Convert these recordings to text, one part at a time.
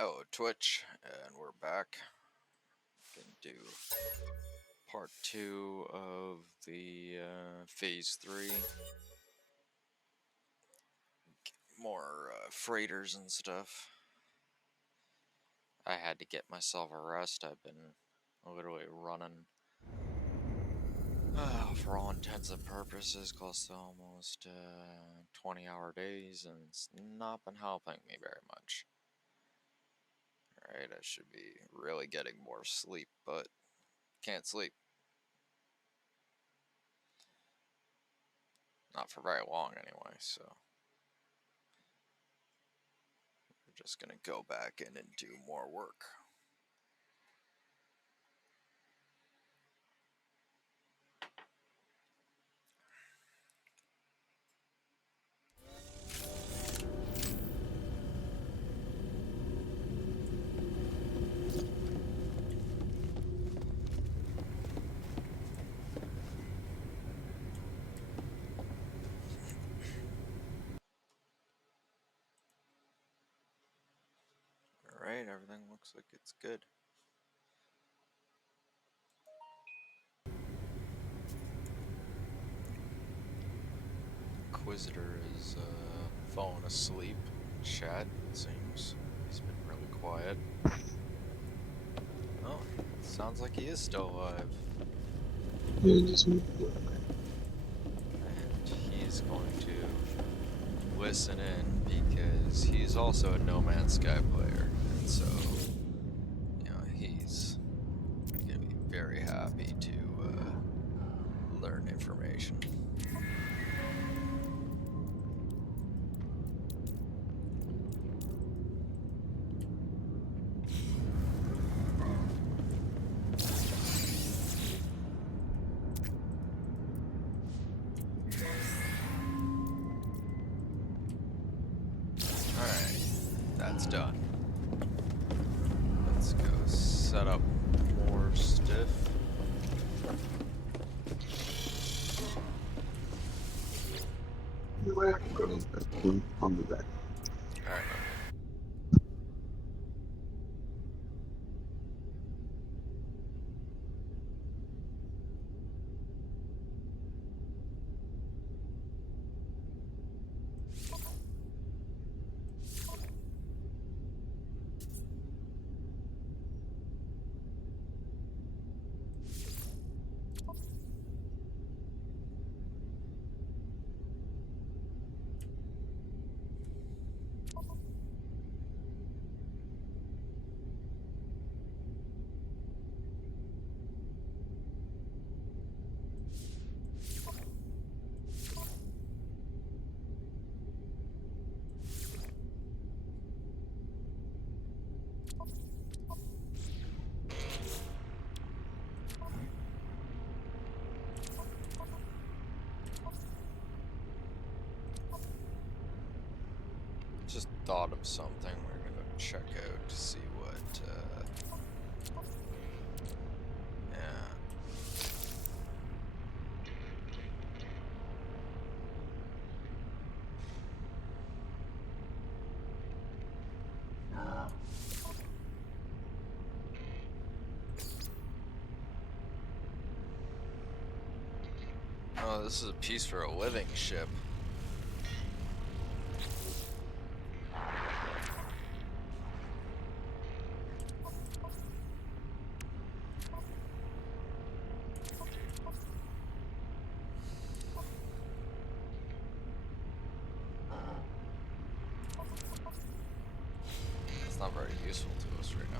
Oh, Twitch, and we're back. Gonna do part 2 of the phase 3. More freighters and stuff. I had to get myself a rest. I've been literally running, for all intents and purposes, close to almost 20-hour days, and it's not been helping me very much. Alright, I should be really getting more sleep, but can't sleep. Not for very long anyway, so we're just gonna go back in and do more work. Alright, everything looks like it's good. Inquisitor is falling asleep in chat, it seems. He's been really quiet. Oh, sounds like he is still alive. And he's going to listen in because he's also a No Man's Sky player. And so, he's going to be very happy to learn information. Alright, that's done. Let's go set up more stiff. I'll be back. Alright. Just thought of something we're gonna check out to see what, yeah. Oh, this is a piece for a living ship. It's not very useful to us right now.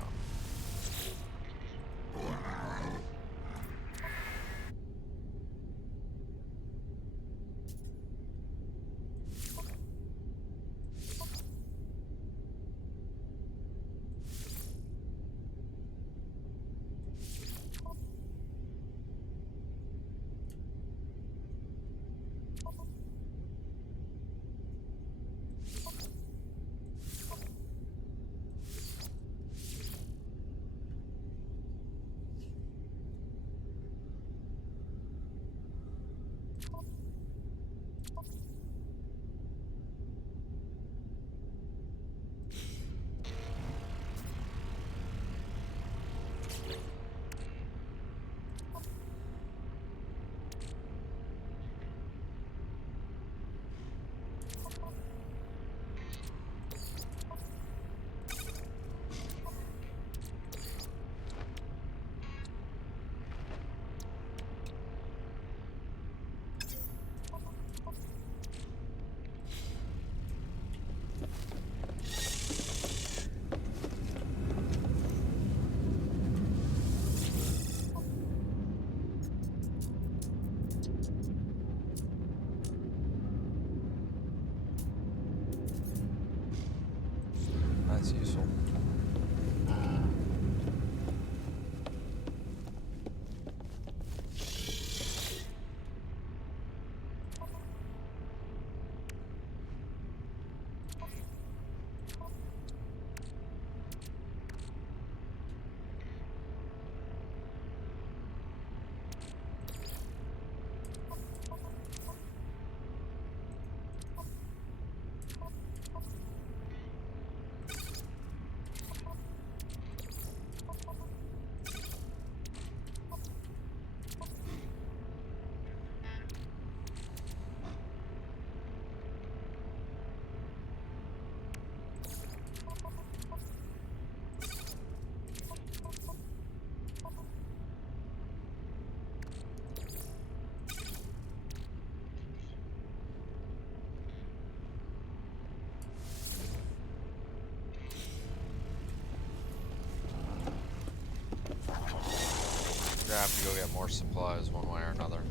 to go get more supplies one way or another.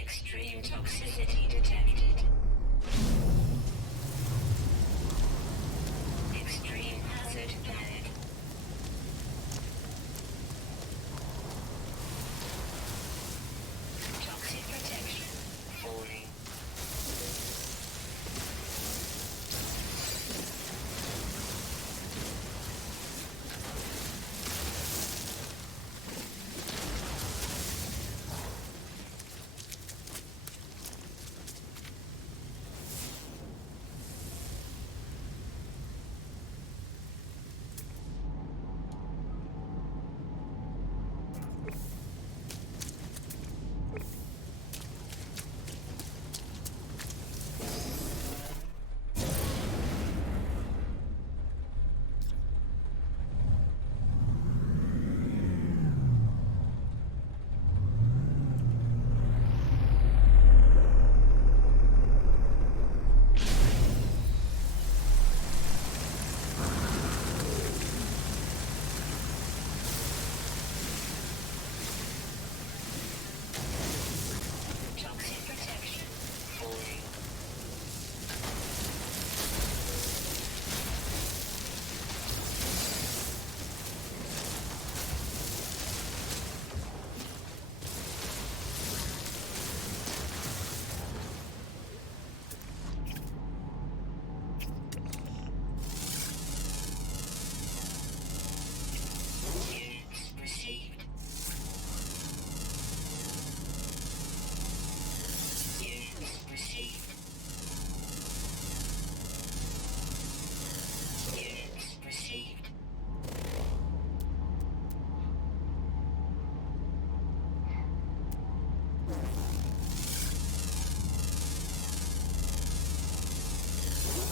Extreme toxicity detected. Extreme hazard flag. Toxic protection falling. Toxic protection falling. Units received. Units received. Units received.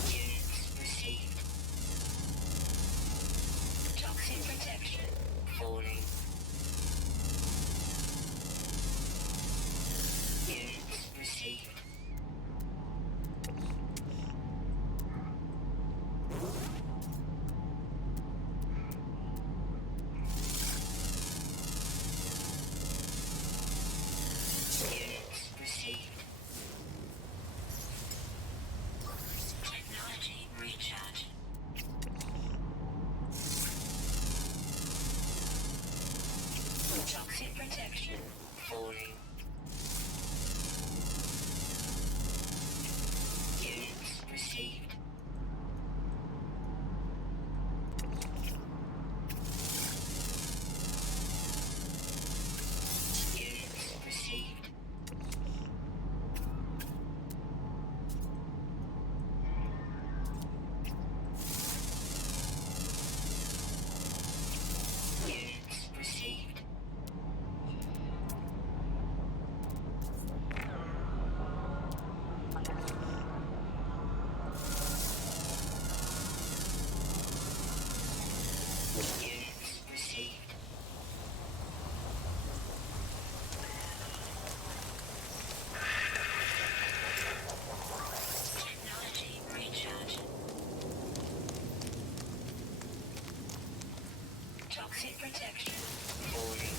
Units received. Toxic protection falling. Units received. Units received. Technology recharge. Toxic protection falling. Units received. Units received. Units received. Units received. Technology recharge. Toxic protection falling.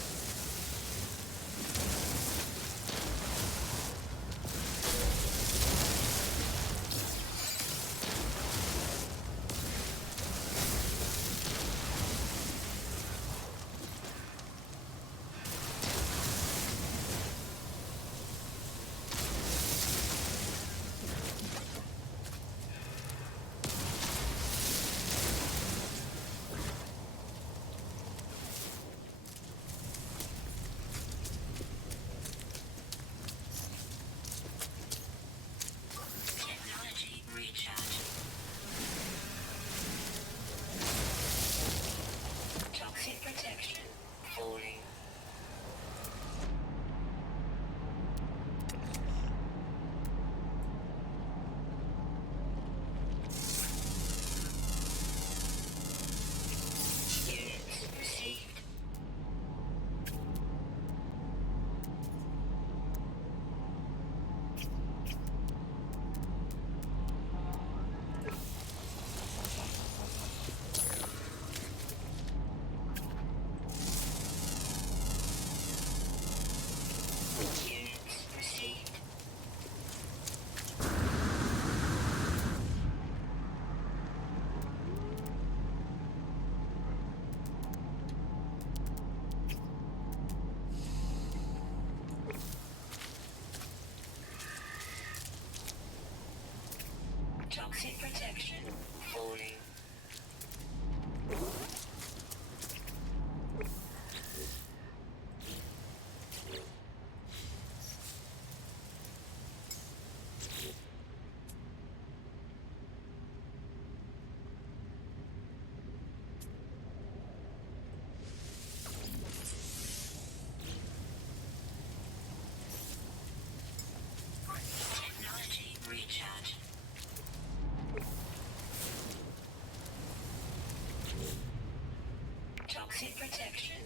Toxic protection.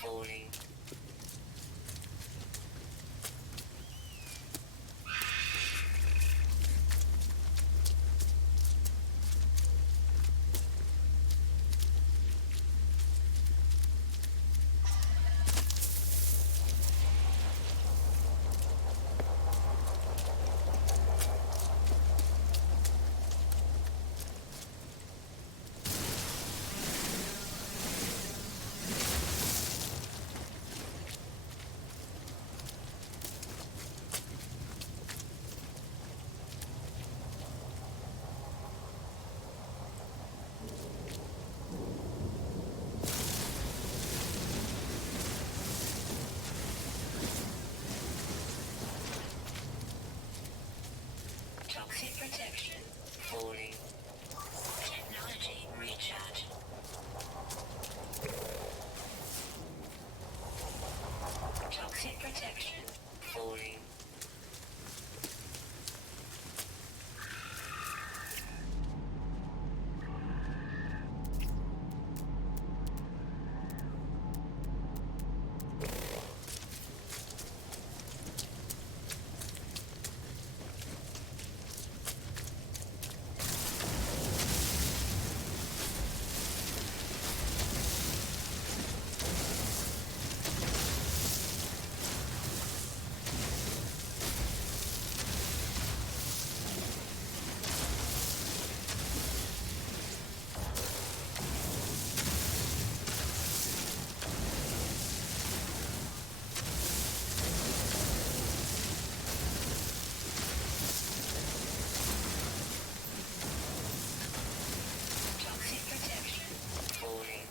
Falling. Toxic protection. Falling. Technology recharge. Toxic protection. Falling. Toxic protection. Falling.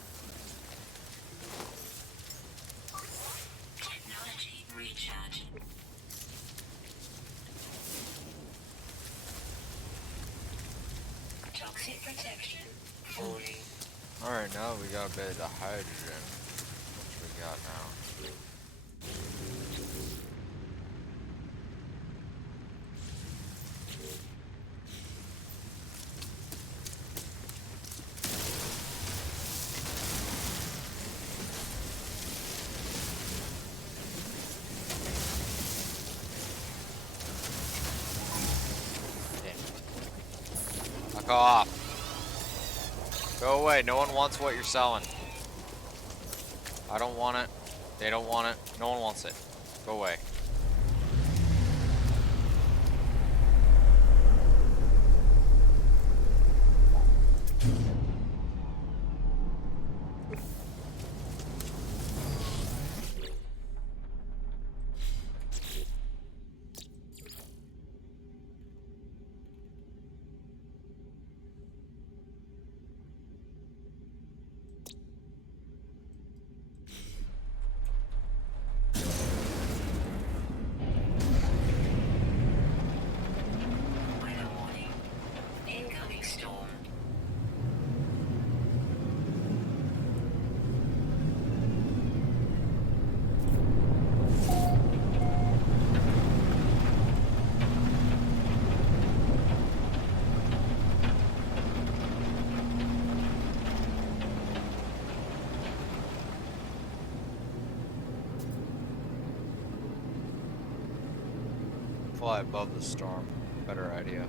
Technology recharge. Toxic protection. Falling. Alright, now we got a bit of hydrogen. What we got now? Fuck off. Go away. No one wants what you're selling. I don't want it. They don't want it. No one wants it. Go away. Weather warning. Incoming storm. Fly above the storm. Better idea.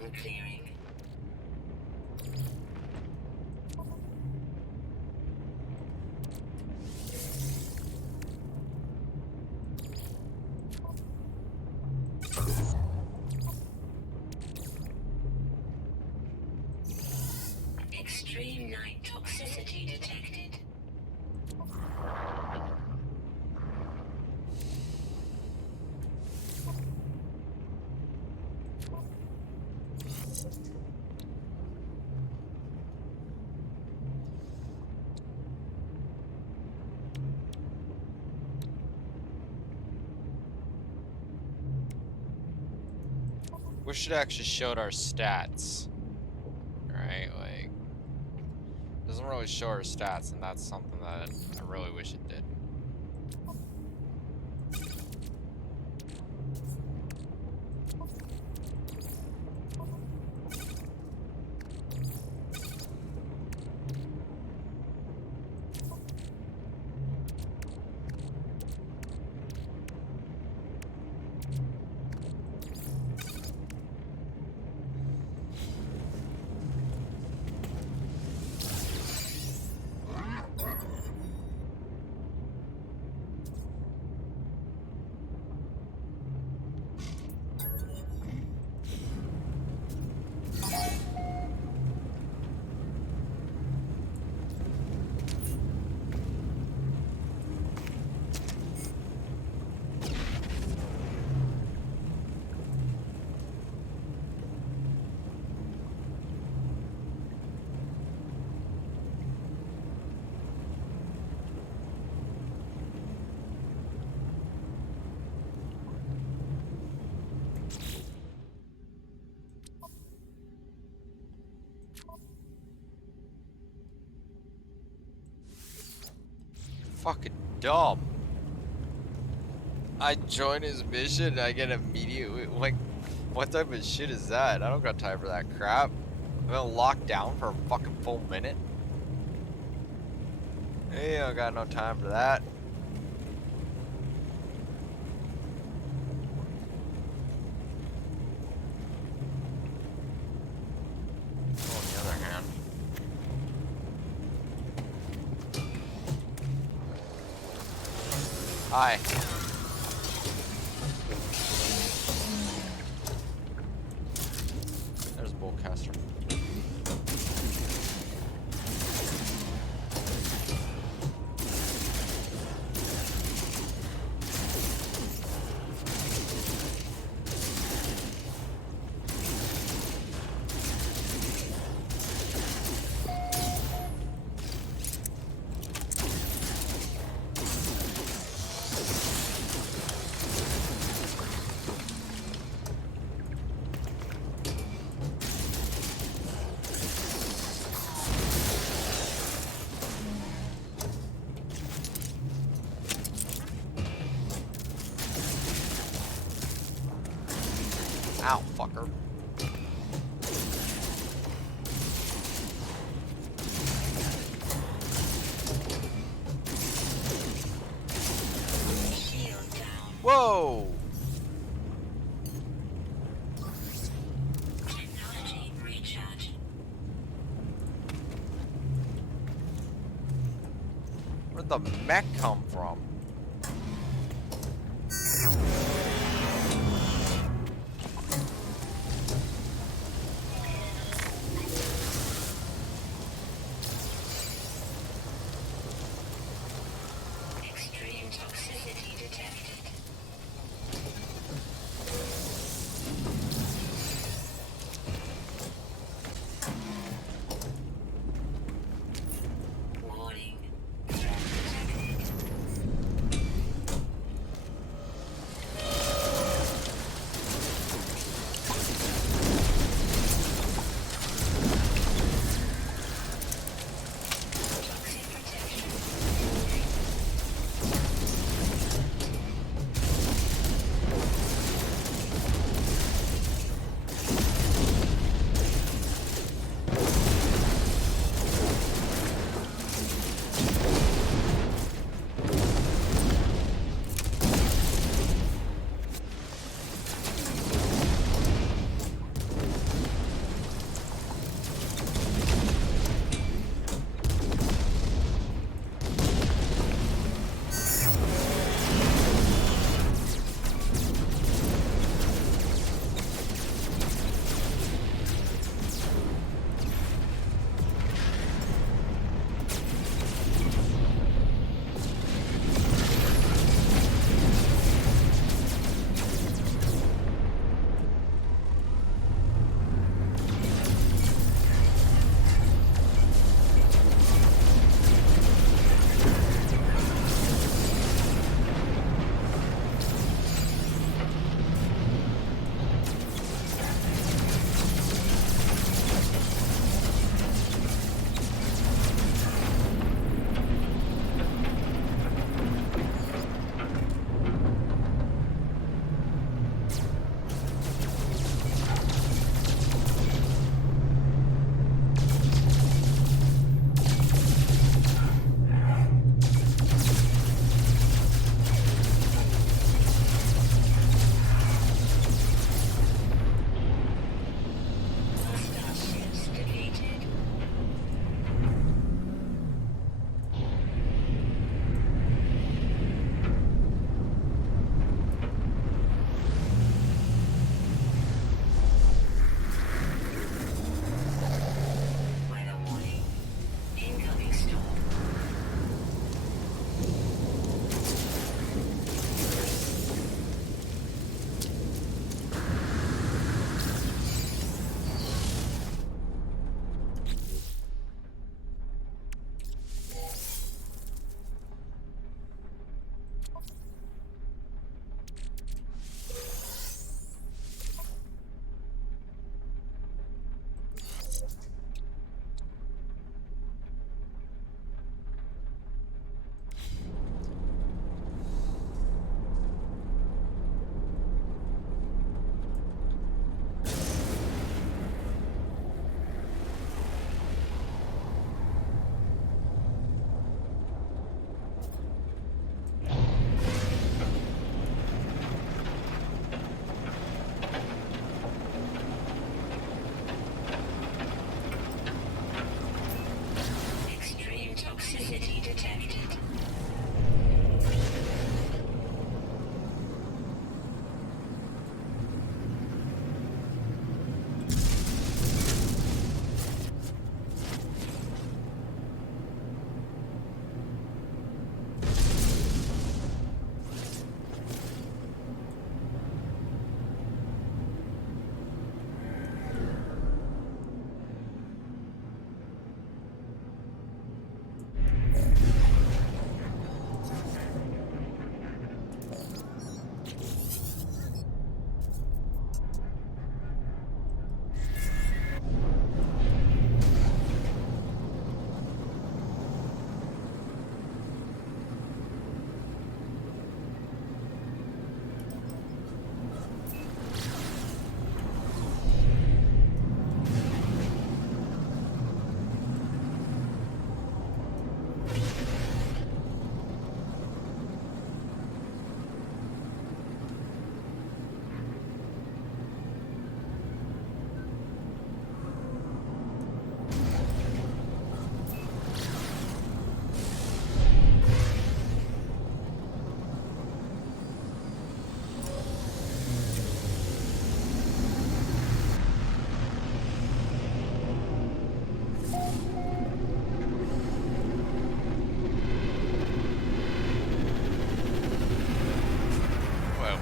Upon clearing. Extreme night toxicity detected. We should actually show our stats. Right? Like, doesn't really show our stats, and that's something that I really wish it did. Fucking dumb. I join his mission, I get immediate, like, what type of shit is that? I don't got time for that crap. I'm gonna lock down for a fucking full minute. Hey, I got no time for that. On the other hand, hi. There's Bullcaster. Ow, fucker. Shield down. Whoa! Technology recharge. Where'd the mech come from? Extreme toxicity detected. Warning. Threat detected.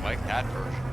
like that version.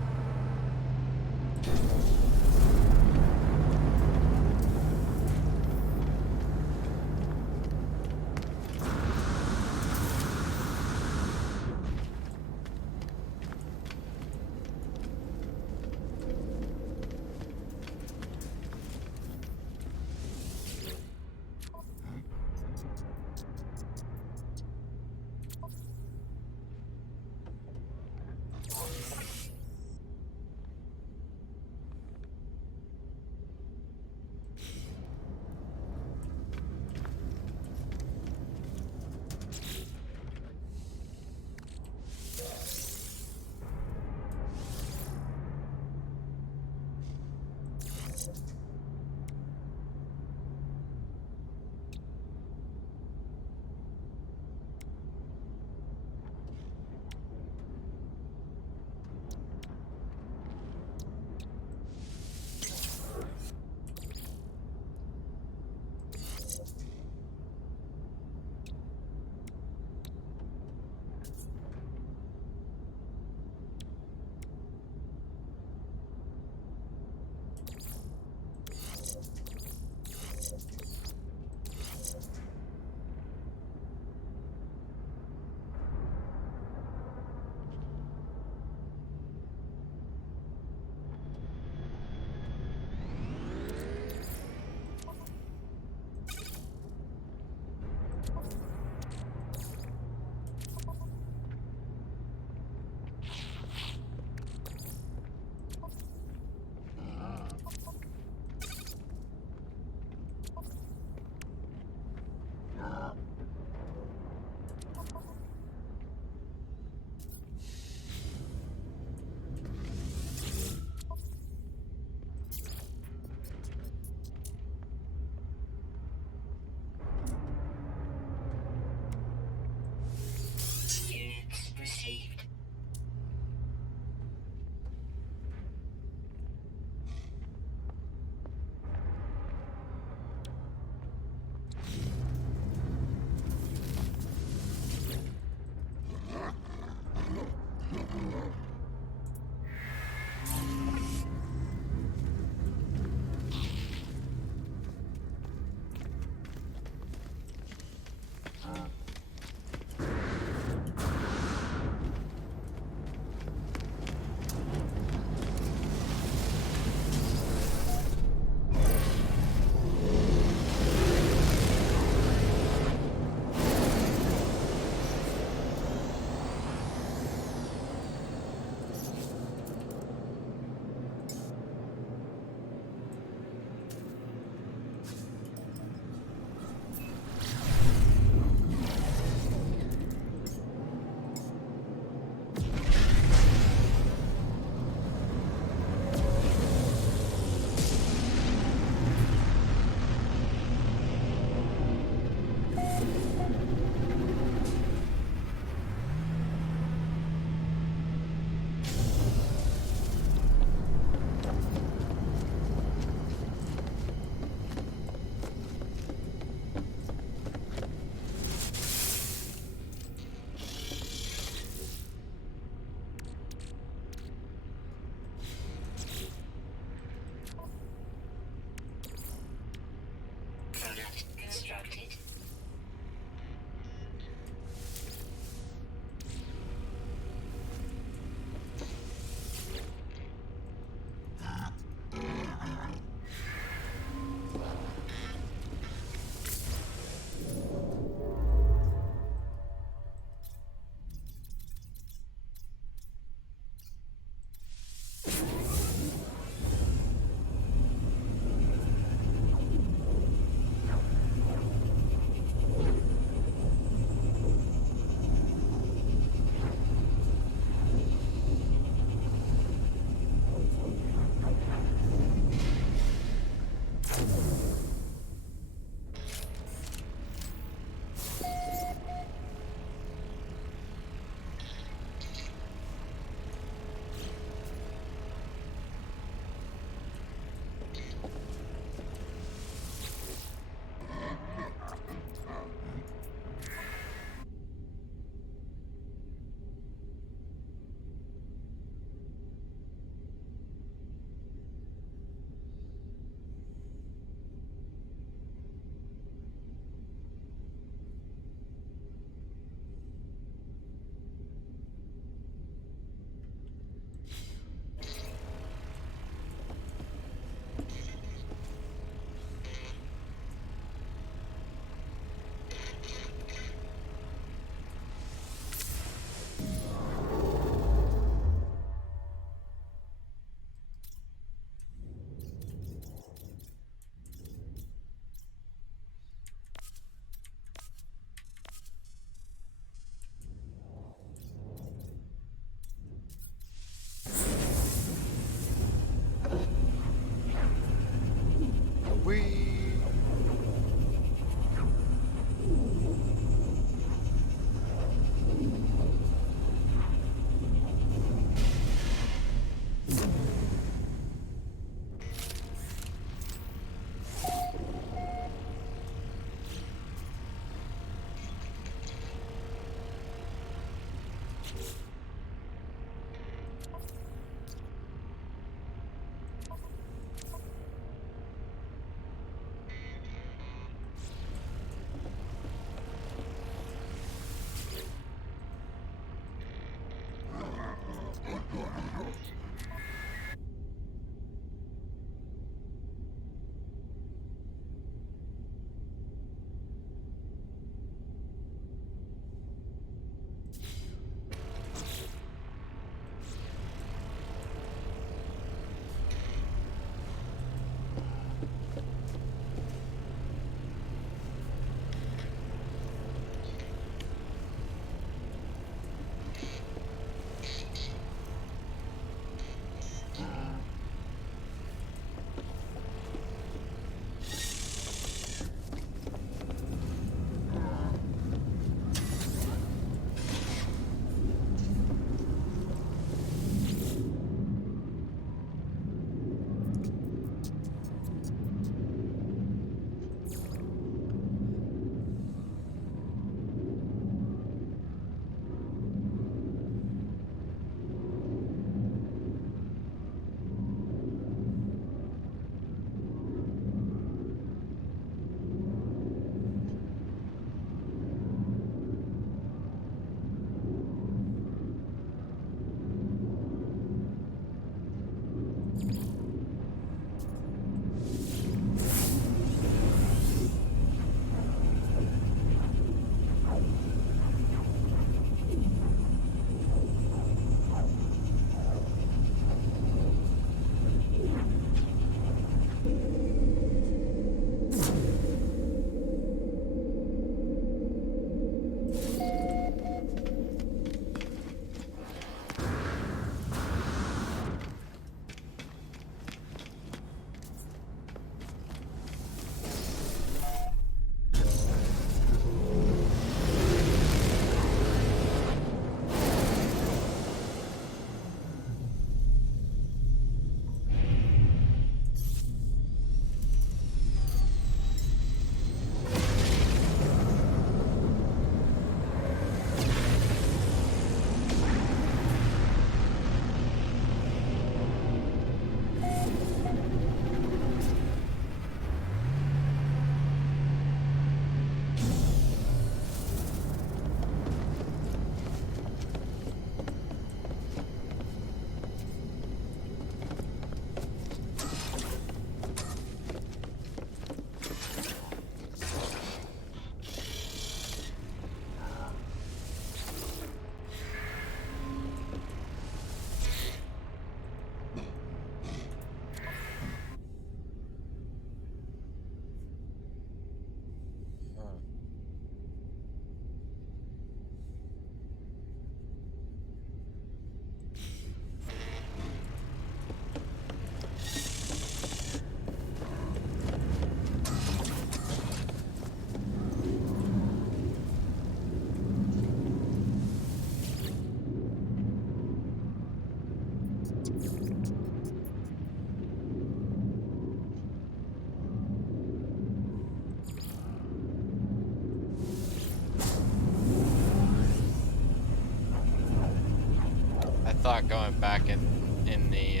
thought going back in the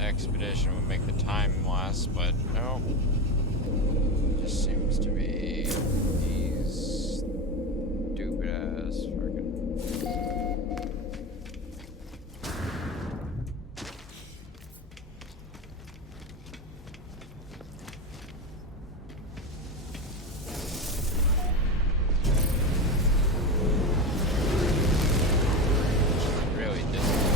expedition would make the time less, but no. Just seems to be these stupid ass freaking. Really disappointing.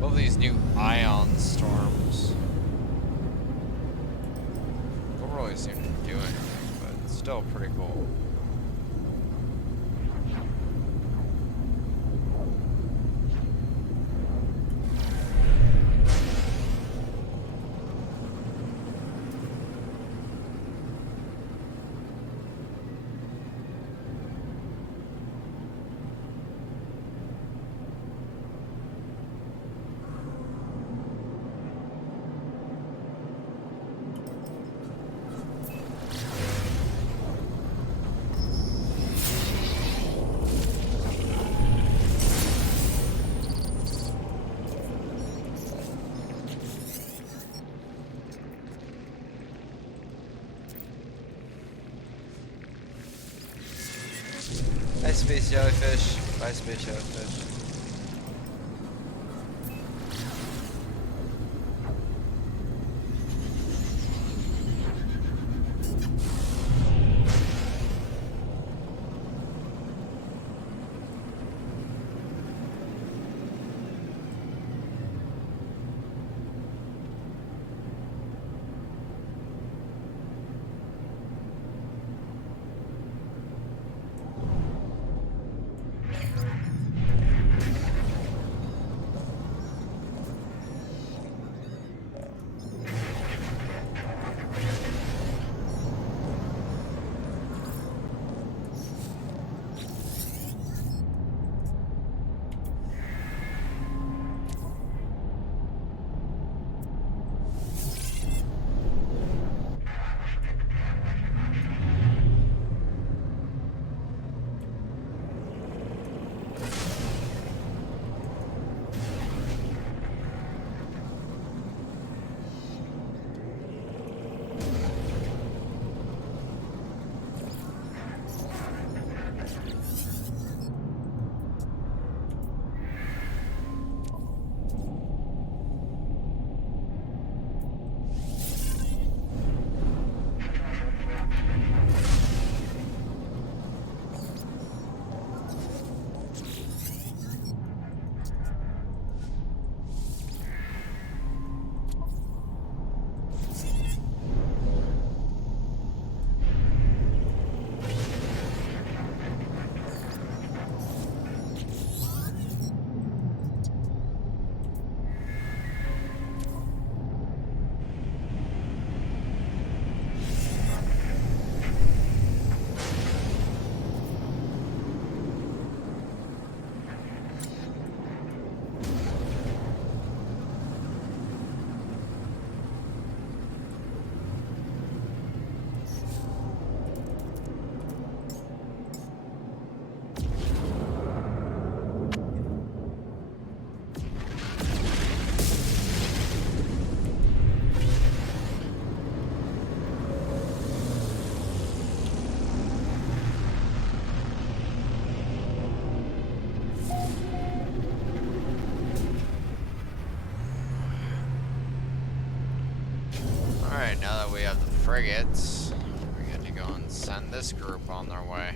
Love these new ion storms. Don't really seem to do anything, but it's still pretty cool. Bye, space jellyfish. Bye, space jellyfish. frigates, we get to go and send this group on their way.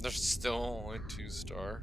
There's still only 2-star.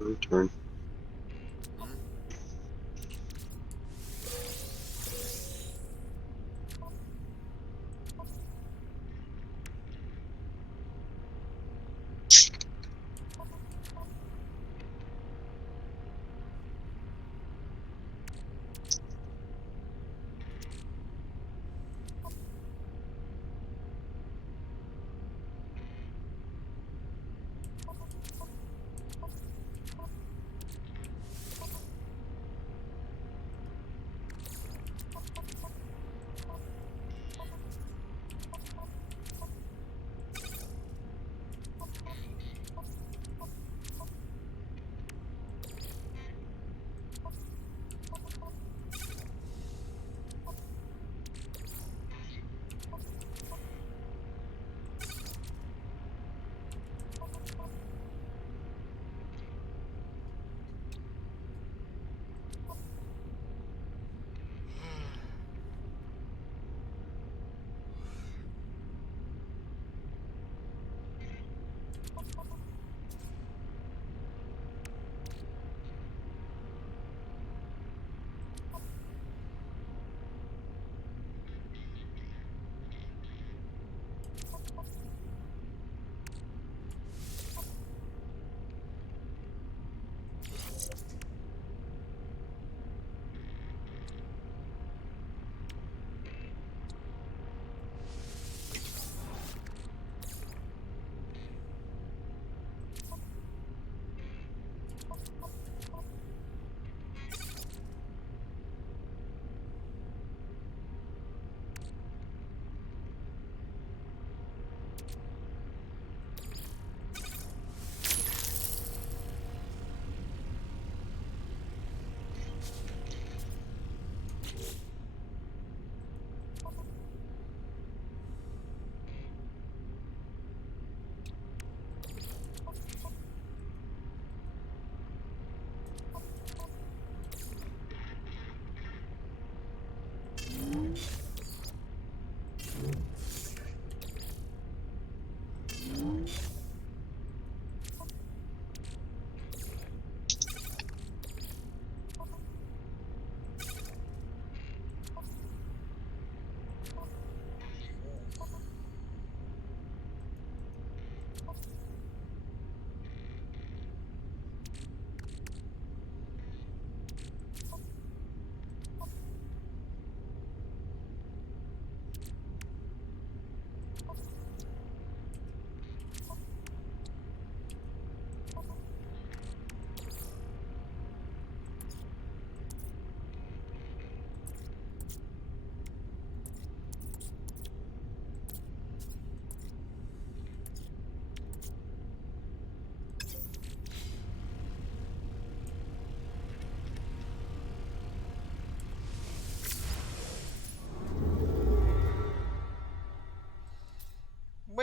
Return.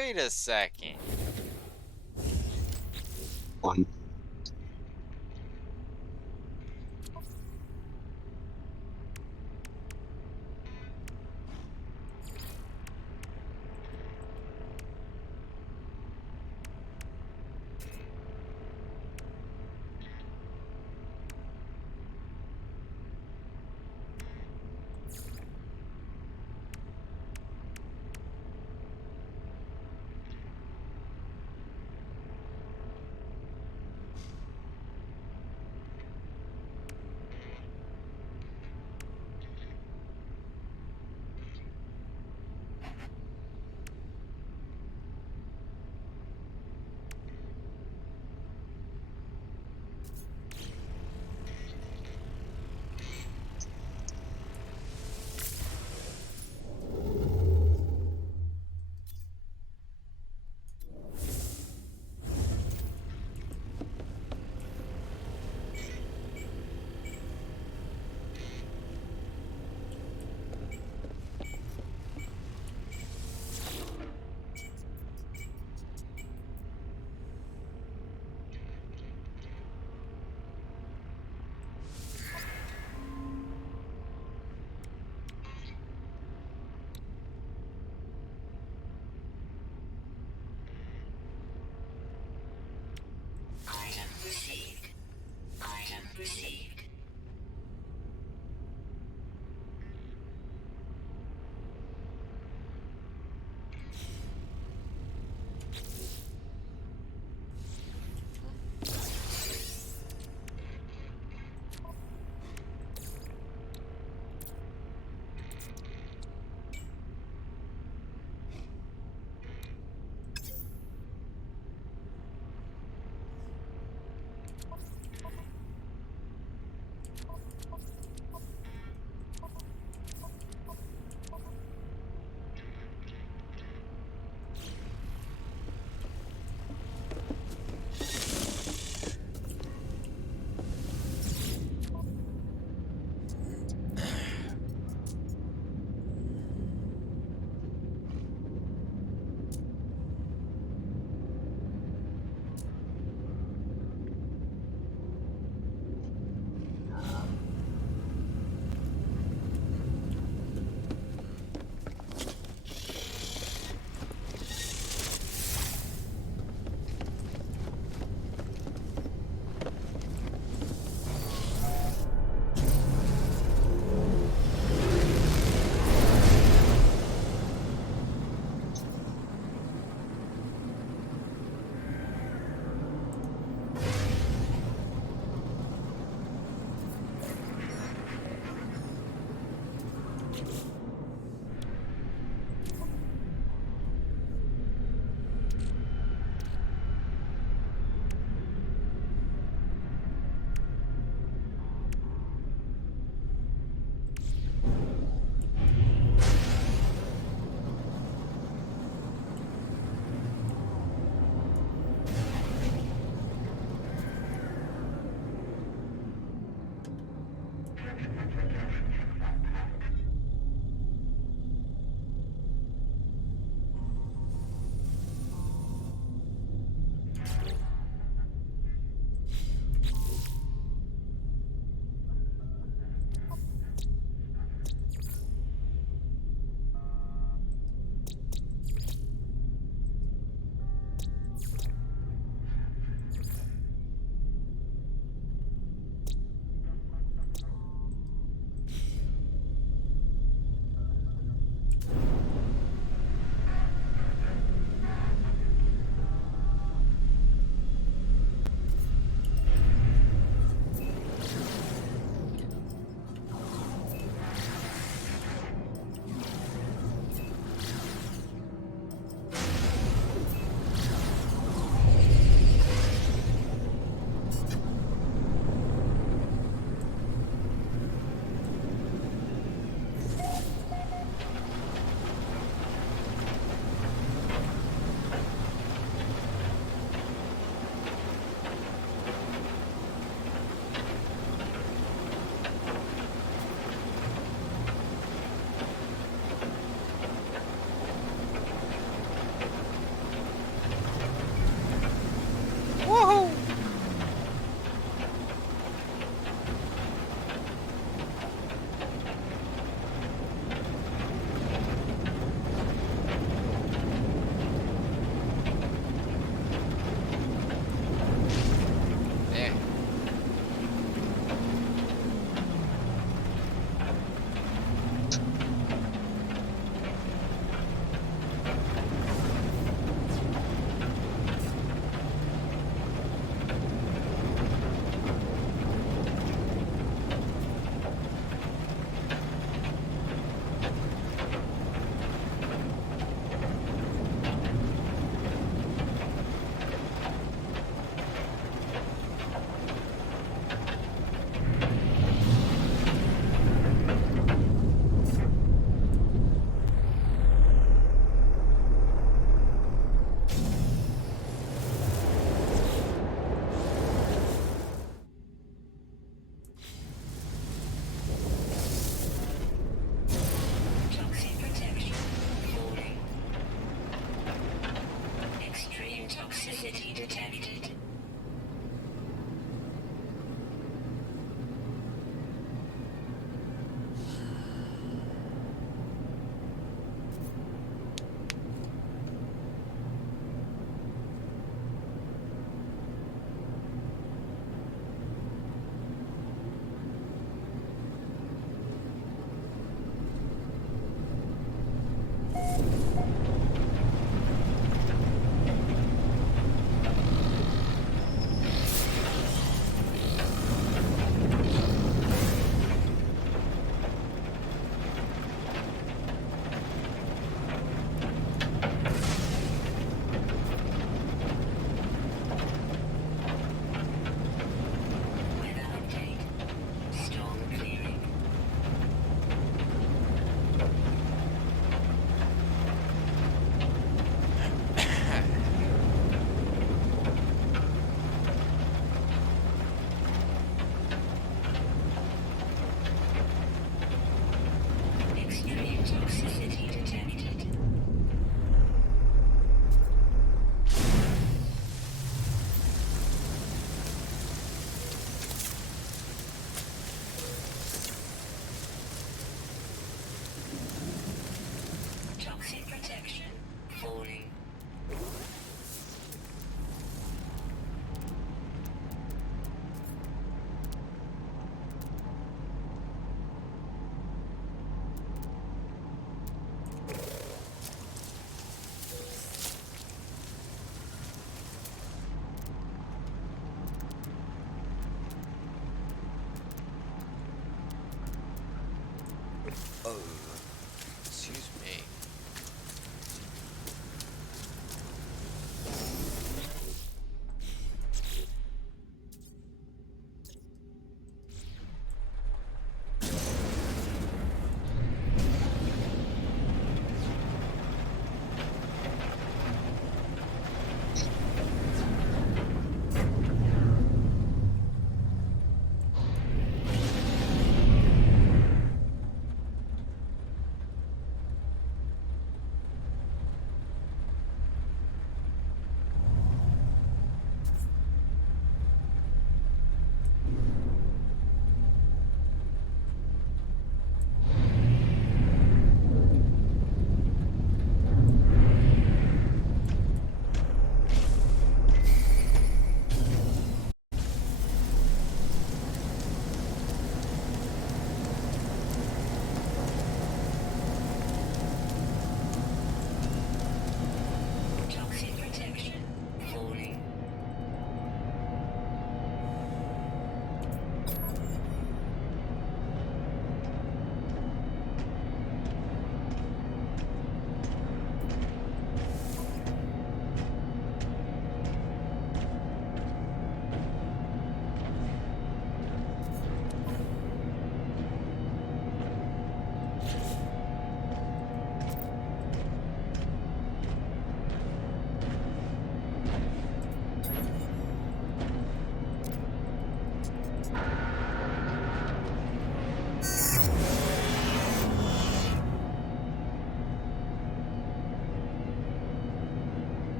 Wait a second. One.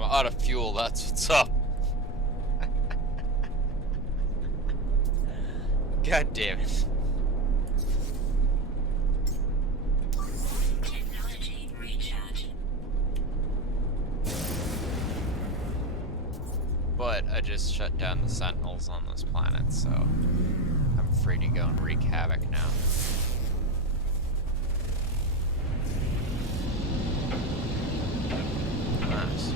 I'm out of fuel, that's what's up. God damn it. Technology recharge. But I just shut down the sentinels on this planet, so I'm free to go and wreak havoc now. Nice.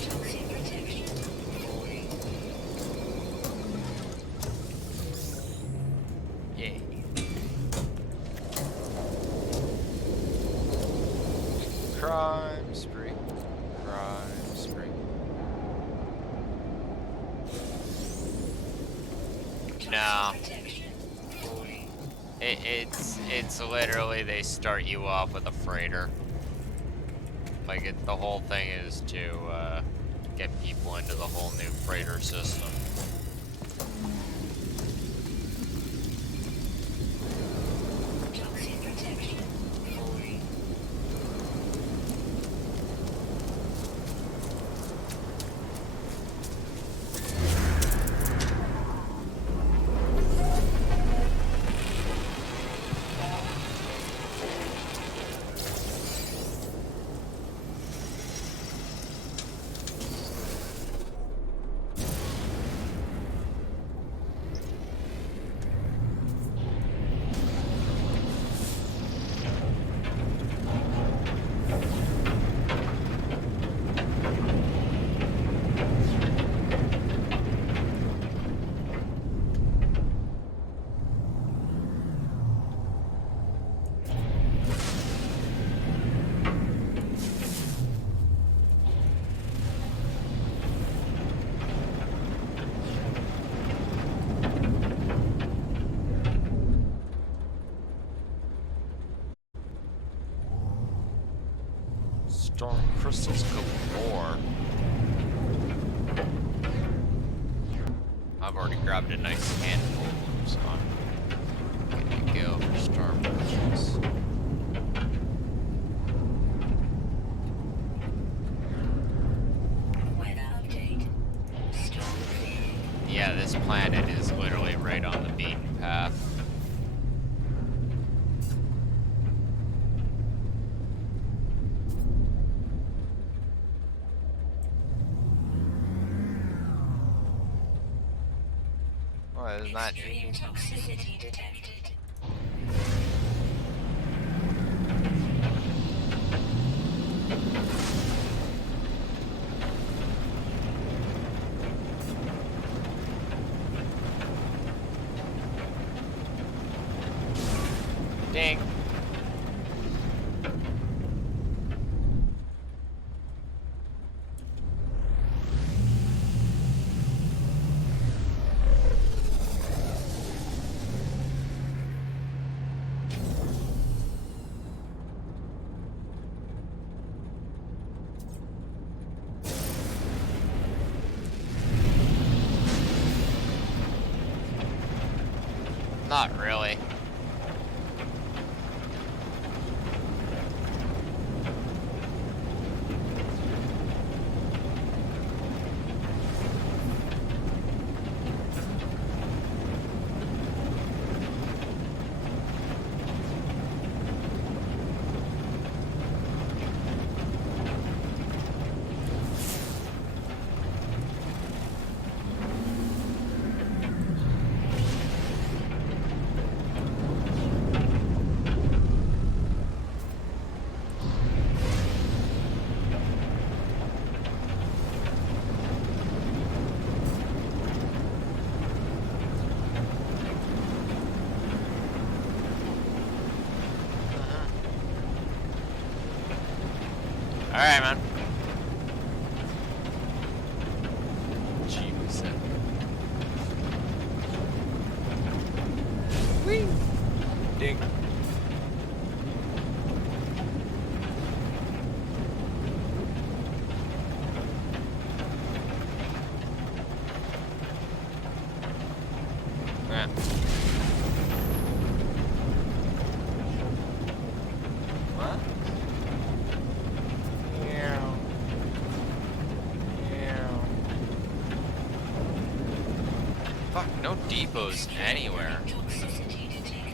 Toxic protection. Falling. Yay. Crime spree. Crime spree. Toxic No. protection. Falling. It's literally they start you off with a freighter. Like the whole thing is to get people into the whole new freighter system. Toxic protection. Falling. Storm crystals galore. I've already grabbed a nice handful of them, so I'm good to go for storm crystals. Weather update. Storm clearing. Yeah, this planet is literally right on the beaten path. Well, isn't that Extreme toxicity detected. ding? Not really. Alright, man. Jeez. Ding. Eh. What? Yeah. Yeah. Fuck, no depots anywhere. Toxicity detected.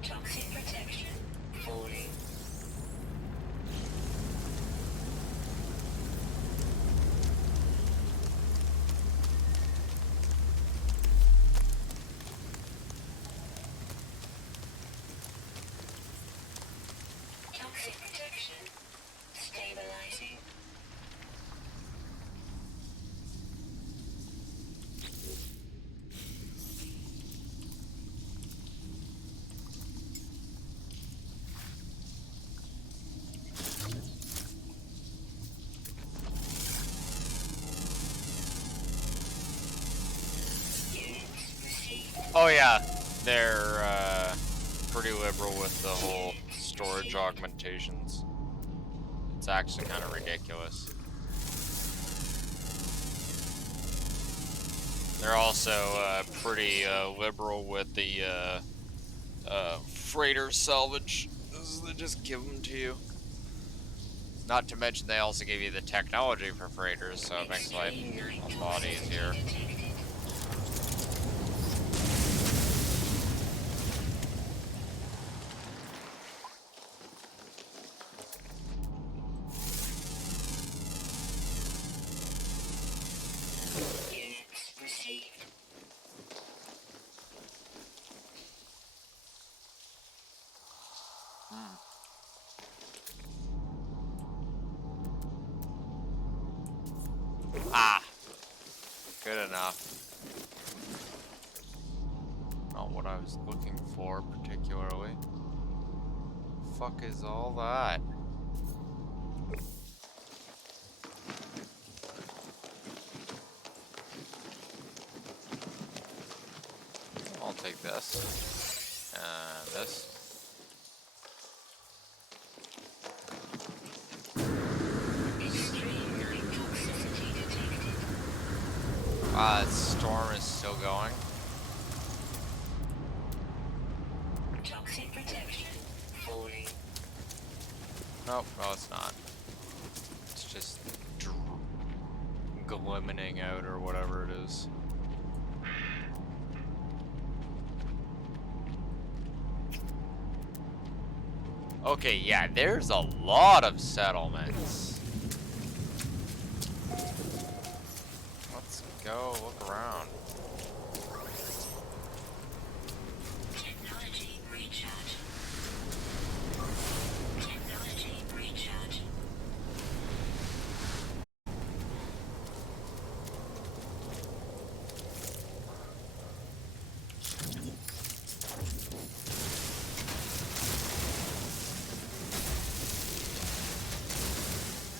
Toxic protection falling. Toxic protection stabilizing. Units received. Oh yeah, they're pretty liberal with the whole storage augmentations. It's actually kind of ridiculous. They're also pretty liberal with the freighter salvage. They just give them to you. Not to mention they also give you the technology for freighters, so it makes life a lot easier. Units received. Ah, good enough. Not what I was looking for particularly. Fuck is all that? I'll take this. And this. Extreme toxicity detected. Ah, that storm is still going. Toxic protection falling. Nope, no it's not. It's just glimmering out or whatever it is. Okay, yeah, there's a lot of settlements. Let's go look around. Technology recharge. Technology recharge.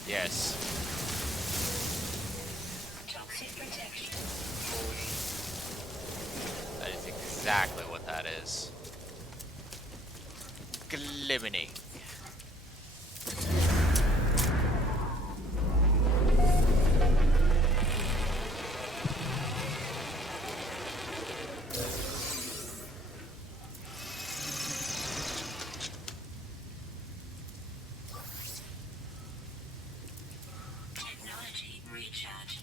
Yes. Toxic protection falling. That is exactly what that is. Glimmering. Technology recharge.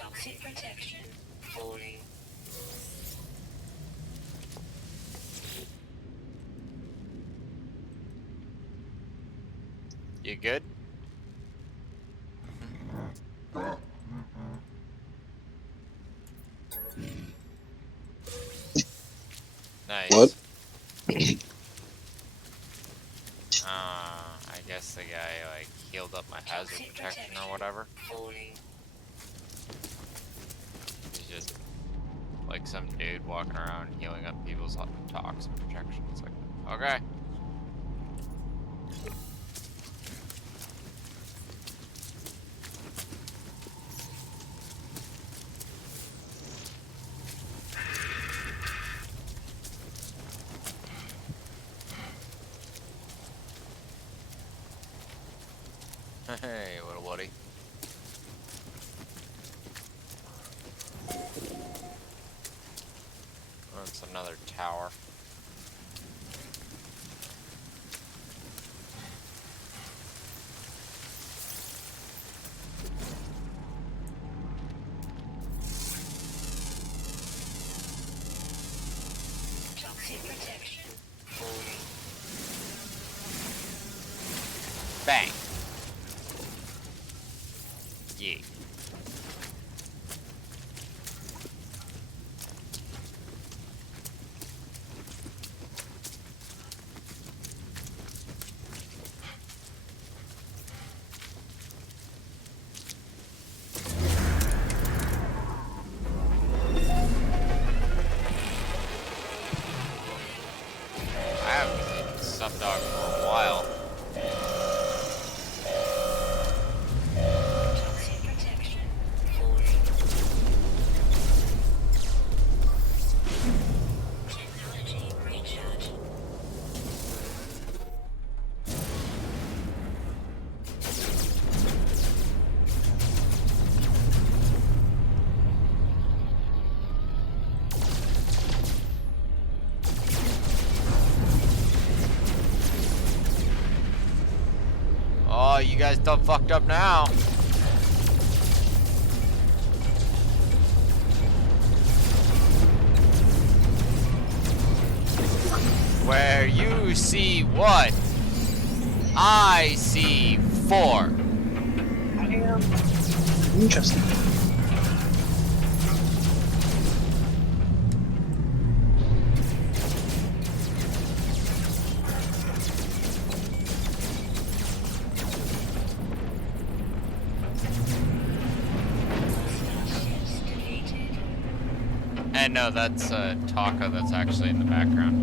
Toxic protection. Falling. You good? Nice. What? I guess the guy like healed up my hazard Toxic protection or whatever. Falling. He's just like some dude walking around healing up people's toxic protection. It's like, okay. Hey, little Woody. Oh, it's another tower. Toxic protection. Falling. Bang. Yeah. I haven't seen Stuffed Dog for a while. Toxic protection. Falling. Technology recharge. Oh, you guys done fucked up now. Where you see one, I see four. Damn. Interesting. Ships deleted. And no, that's Taka that's actually in the background.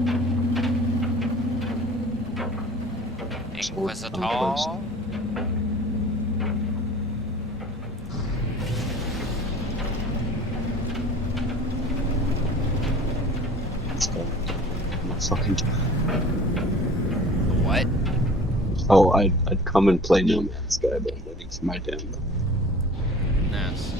Inquisitor. Let's go. Fucking. What? Oh, I'd come and play No Man's Sky, but I'm waiting for my damn. Yes.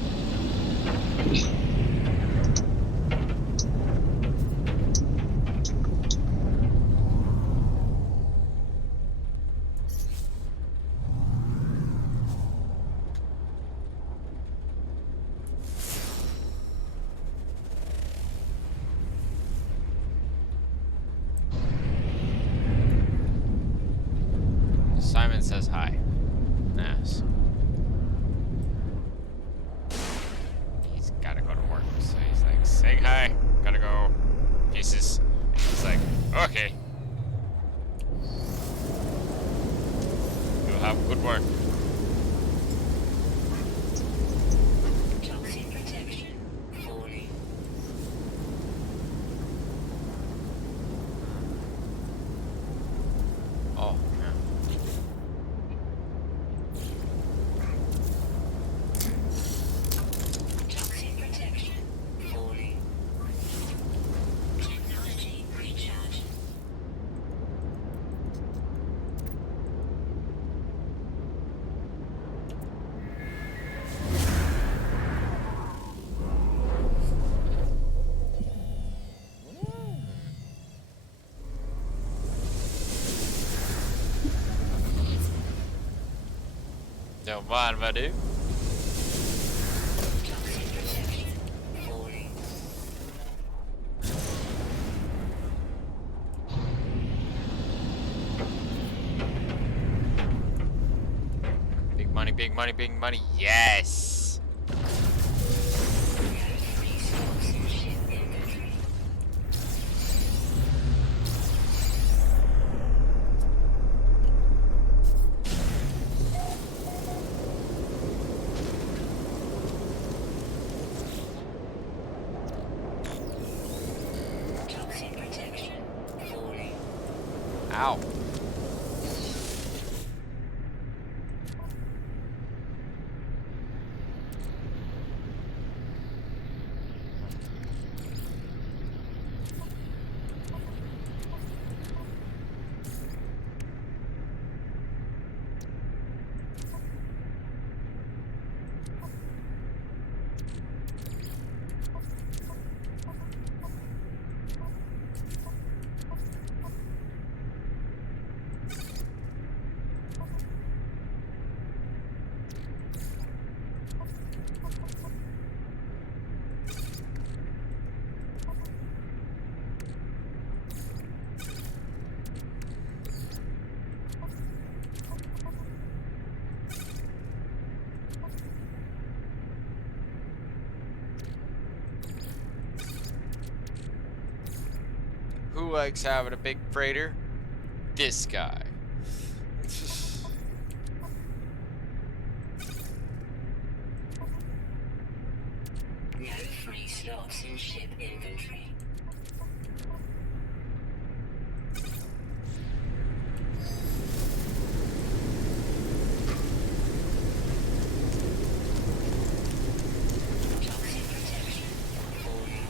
Simon says hi. Yes. He's gotta go to work, so he's like, saying hi, gotta go. Pieces. He's like, okay. You have good work. Toxic protection. Falling. Oh, yeah. Toxic protection. Falling. Technology recharge. Don't mind if I do. Toxic money, big money, big money. Yes! You have 3 slots in ship inventory. Toxic protection falling. Ow. Who likes having a big freighter? This guy. No free slots in ship inventory. Toxic protection falling.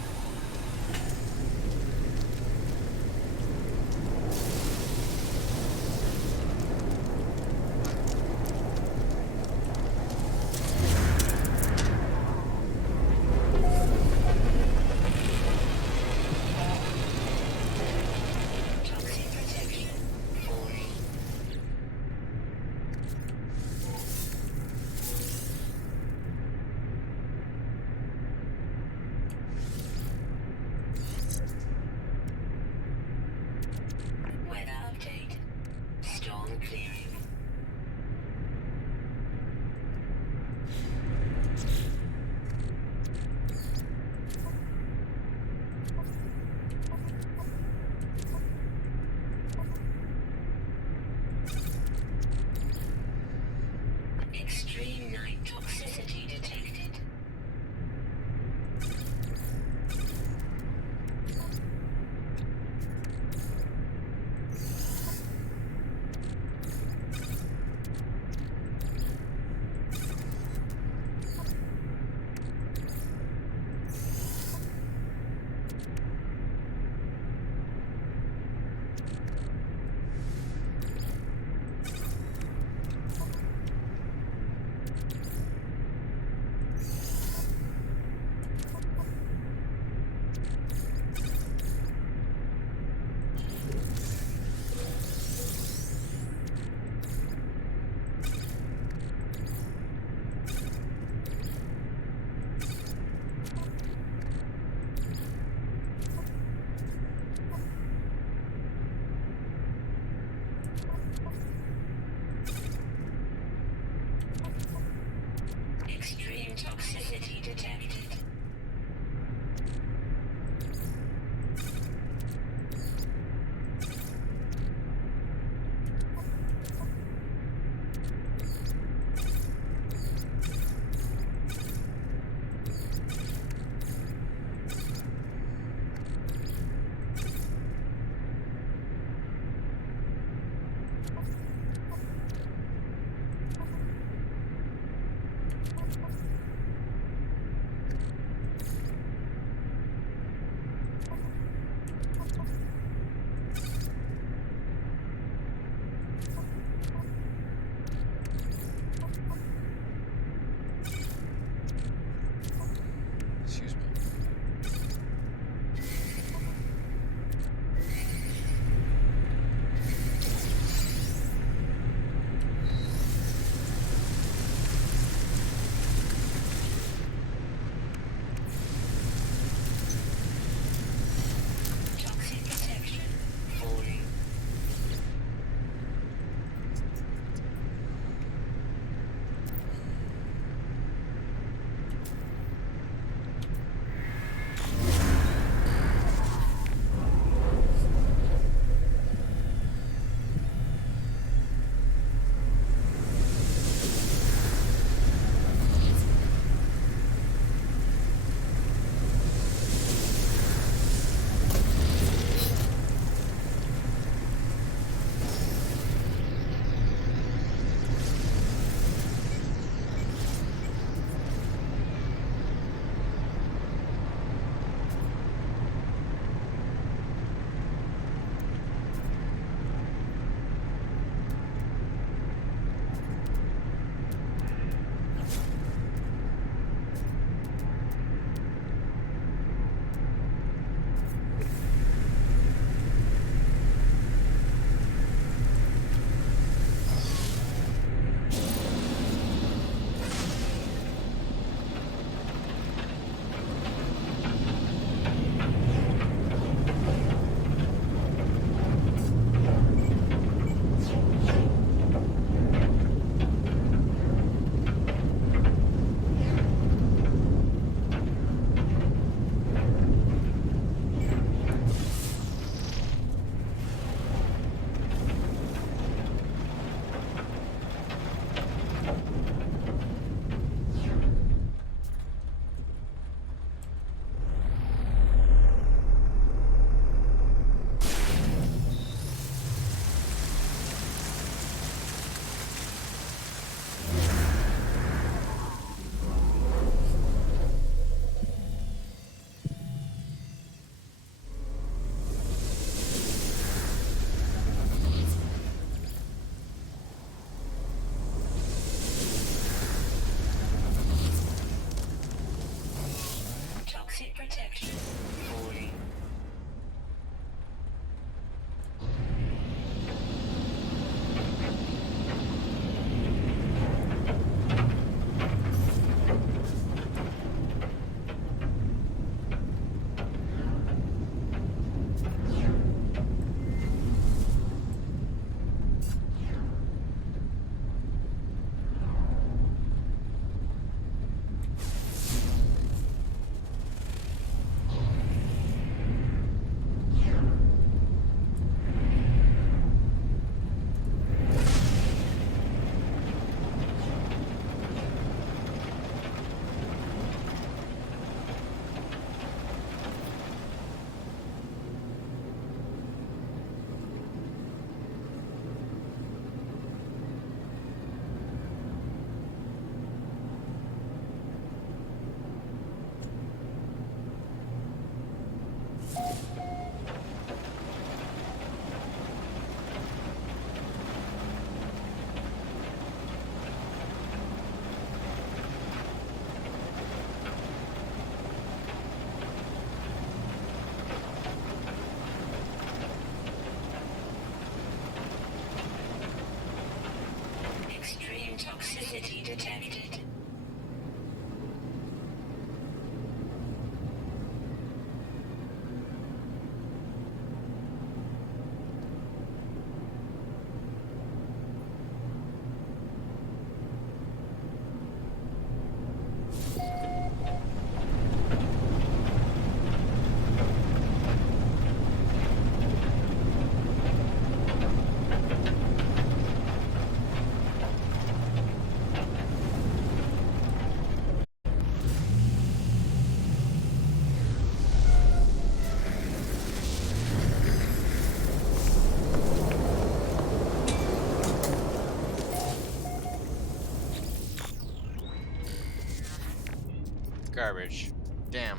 Garbage. Damn.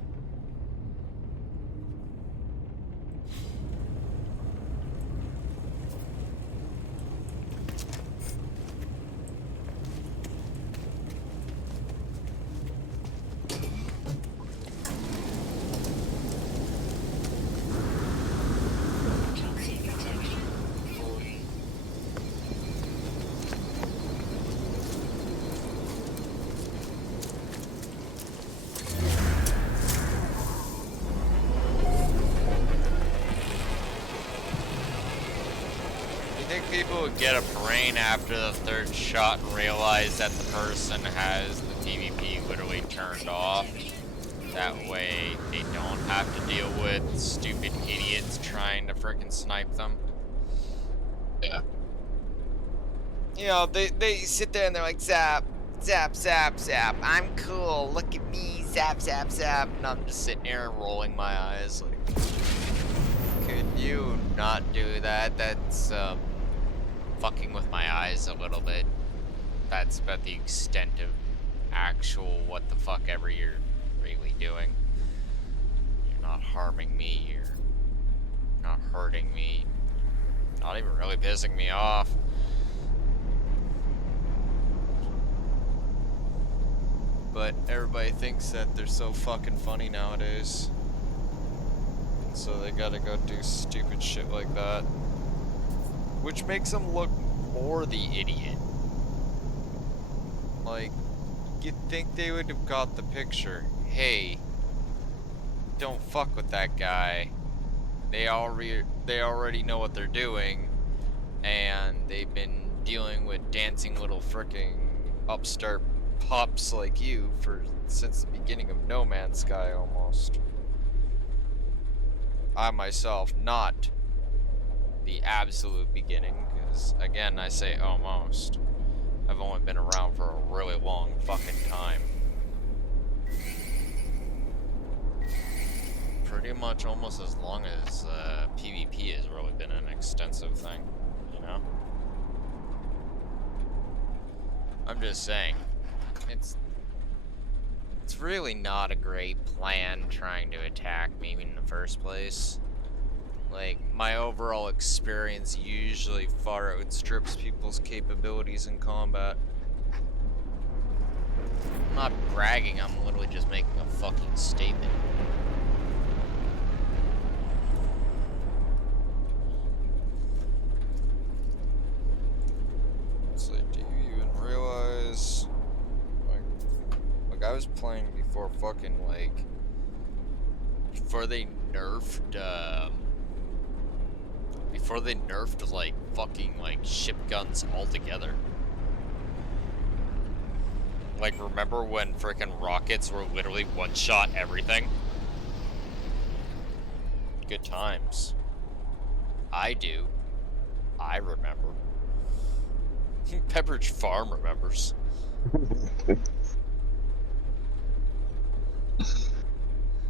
Toxic detection. Falling. You think people would get a brain after the third shot and realize that the person has the PvP literally turned off? That way they don't have to deal with stupid idiots trying to frickin' snipe them. Yeah. You know, they sit there and they're like, zap, zap, zap, zap, I'm cool, look at me, zap, zap, zap. And I'm just sitting here rolling my eyes like, could you not do that? That's, fucking with my eyes a little bit. That's about the extent of actual what the fuck ever you're really doing. You're not harming me, you're not hurting me, not even really pissing me off. But everybody thinks that they're so fucking funny nowadays. And so they gotta go do stupid shit like that. Which makes them look more the idiot. Like, you'd think they would have got the picture. Hey, don't fuck with that guy. They already know what they're doing, and they've been dealing with dancing little fricking upstart pups like you since the beginning of No Man's Sky almost. I myself, not the absolute beginning, because again I say almost. I've only been around for a really long fucking time. Pretty much almost as long as PvP has really been an extensive thing, you know? I'm just saying, it's really not a great plan trying to attack me in the first place. Like, my overall experience usually far outstrips people's capabilities in combat. I'm not bragging, I'm literally just making a fucking statement. It's like, do you even realize, like I was playing before fucking, like, before they nerfed, like, fucking, like, ship guns altogether. Like, remember when frickin' rockets were literally one-shot everything? Good times. I do. I remember. Pepperidge Farm remembers.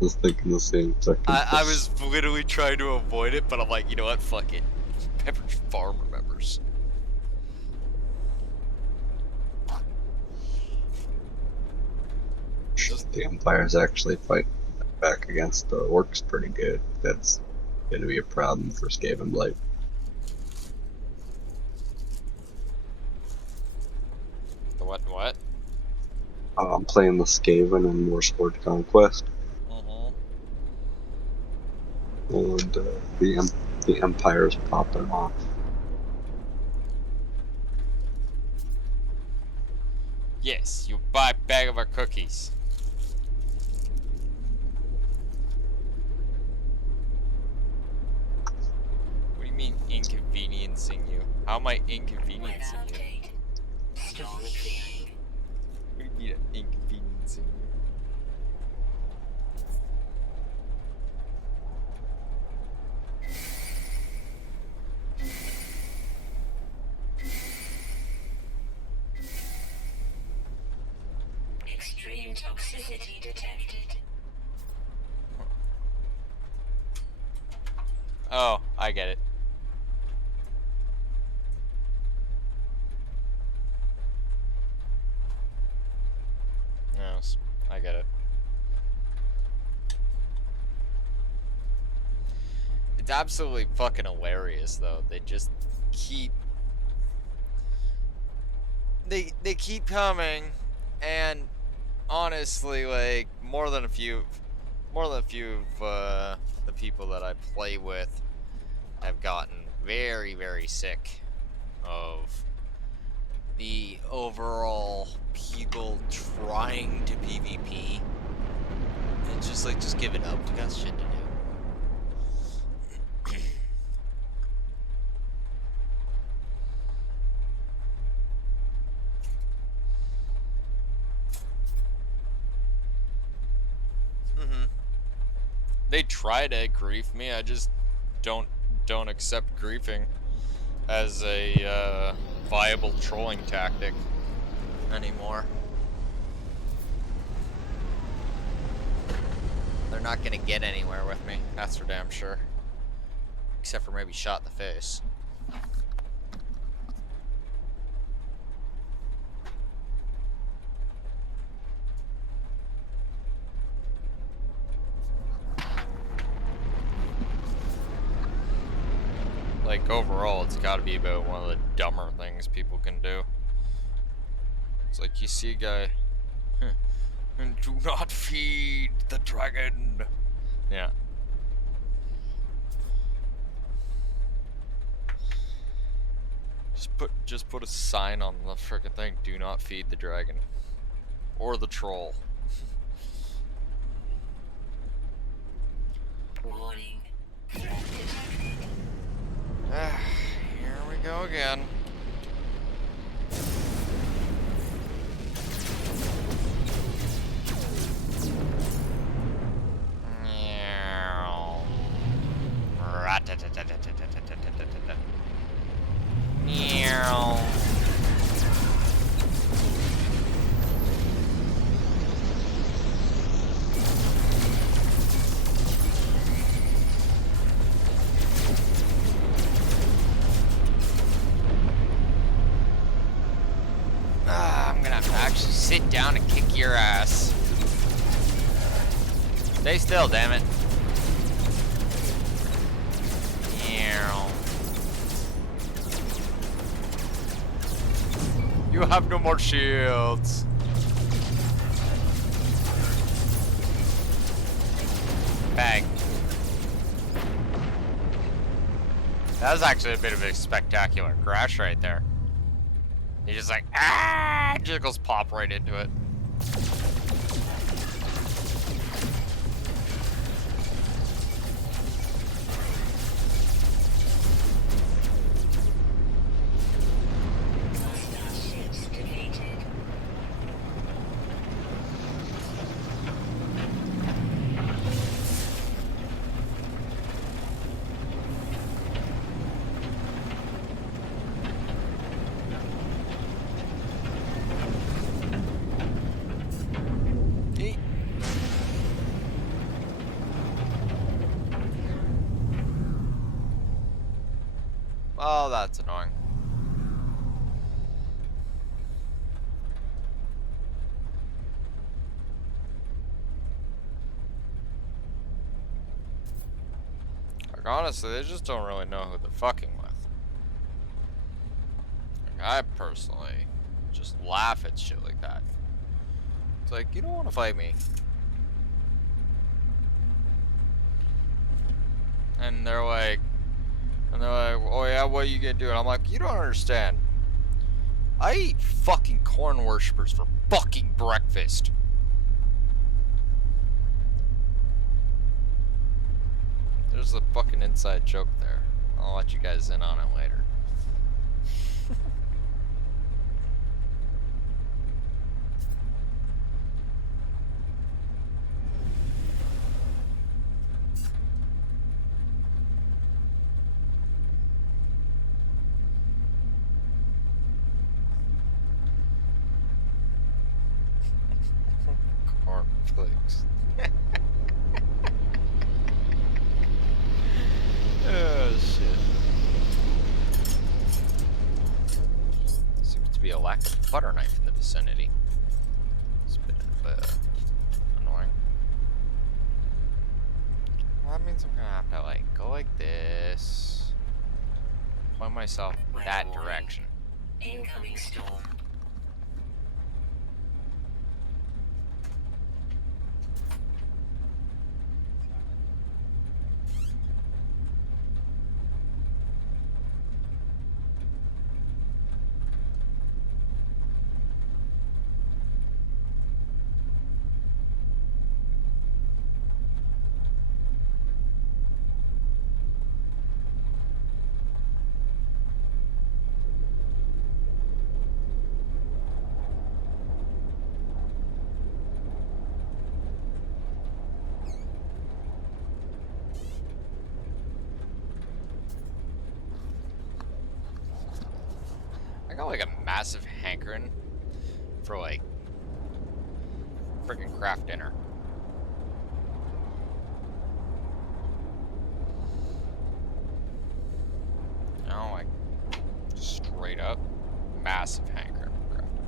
Was thinking the same second. I was literally trying to avoid it, but I'm like, you know what? Fuck it. Pepperidge Farm remembers. The Empire's actually fighting back against the orcs pretty good. That's going to be a problem for Skaven Blight. The what and what? I'm playing the Skaven in Warsword Conquest, and the Empire's popping off. Yes, you buy a bag of our cookies. What do you mean inconveniencing you? How am I inconveniencing you? Update. Strong feeling. What do you mean inconveniencing you? Extreme toxicity detected. Oh, I get it. Yes, I get it. It's absolutely fucking hilarious, though. They just keep... They keep coming, and honestly, like, more than a few of the people that I play with have gotten very, very sick of the overall people trying to PvP. And just like, just give it up. We got shit to do. They try to grief me. I just don't accept griefing as a viable trolling tactic anymore. They're not gonna get anywhere with me. That's for damn sure. Except for maybe shot in the face. Like, overall, it's gotta be about one of the dumber things people can do. It's like, you see a guy, and do not feed the dragon. Yeah. Just put a sign on the frickin' thing, do not feed the dragon. Or the troll. Warning. Threat detected. Here we go again. I'm gonna have to actually sit down and kick your ass. Stay still, damn it. You have no more shields. Bang. That was actually a bit of a spectacular crash right there. He just like, ah! Jiggles pop right into it. Polestar ships deleted. Eat. Oh, that's annoying. Like, honestly, they just don't really know who they're fucking with. Like, I personally just laugh at shit like that. It's like, you don't want to fight me. And they're like, oh yeah, what are you gonna do? And I'm like, you don't understand. I eat fucking corn worshippers for fucking breakfast. There's a fucking inside joke there. I'll let you guys in on it later. Cornflakes. Oh shit. Seems to be a lack of butter knife in the vicinity. It's a bit of annoying. Well, that means I'm gonna have to like go like this, point myself that Weather warning. direction. Incoming storm. I got like a massive hankering for like freaking craft dinner. You know, like straight up massive hankering for craft dinner.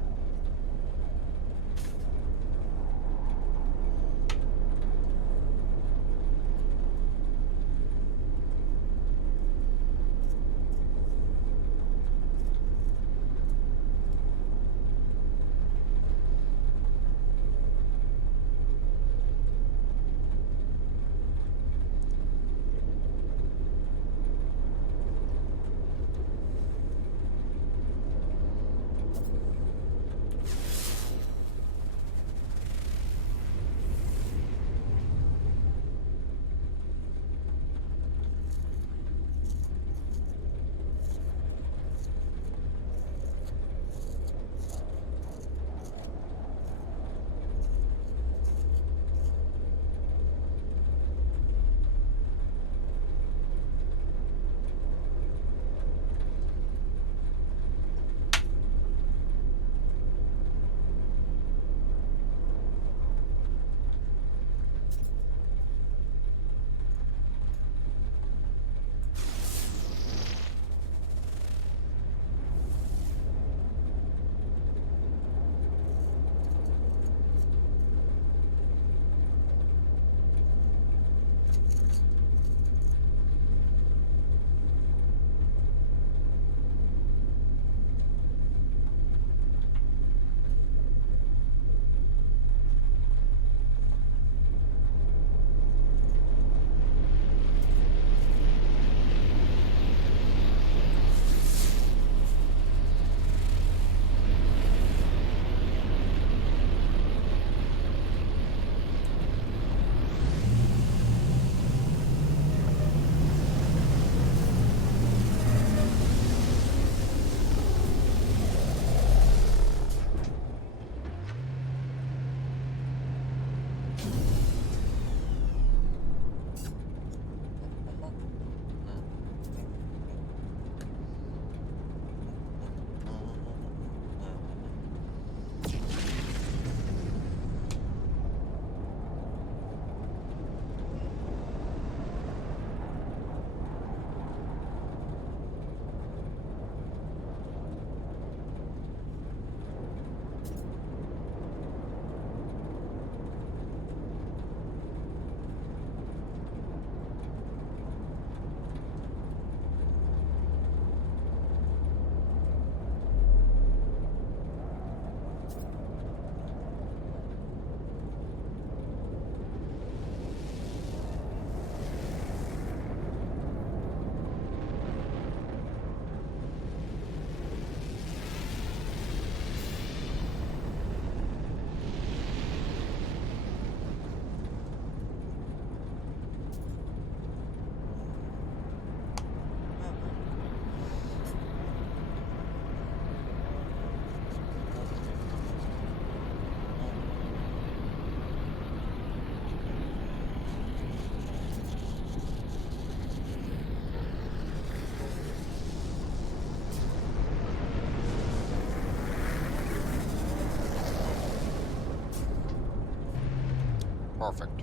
Perfect.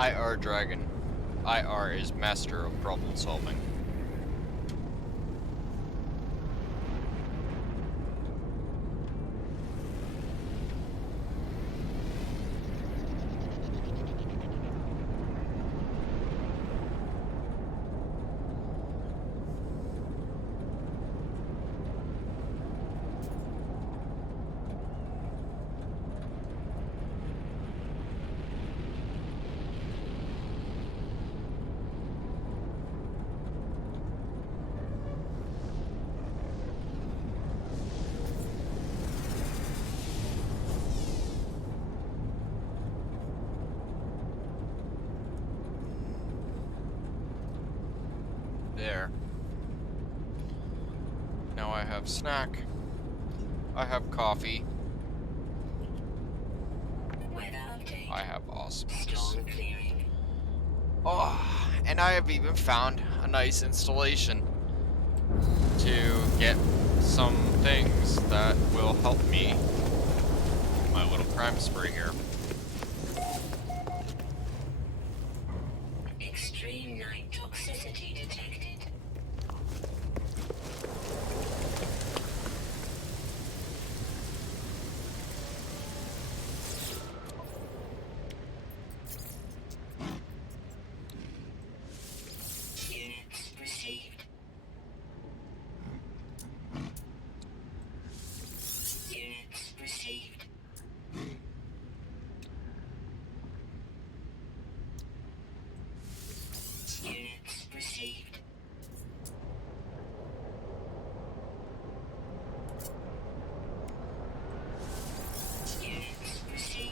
IR Dragon. IR is master of problem solving. There. Now I have snack. I have coffee. Weather update. I have awesomeness. Storm clearing. Oh, and I have even found a nice installation to get some things that will help me in my little crime spree here. Extreme night toxicity detected. Units received. Units received. Units received. Units received.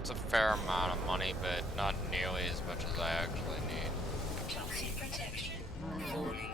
It's a fair amount of money, but not nearly as much as I actually need. Toxic protection. Falling.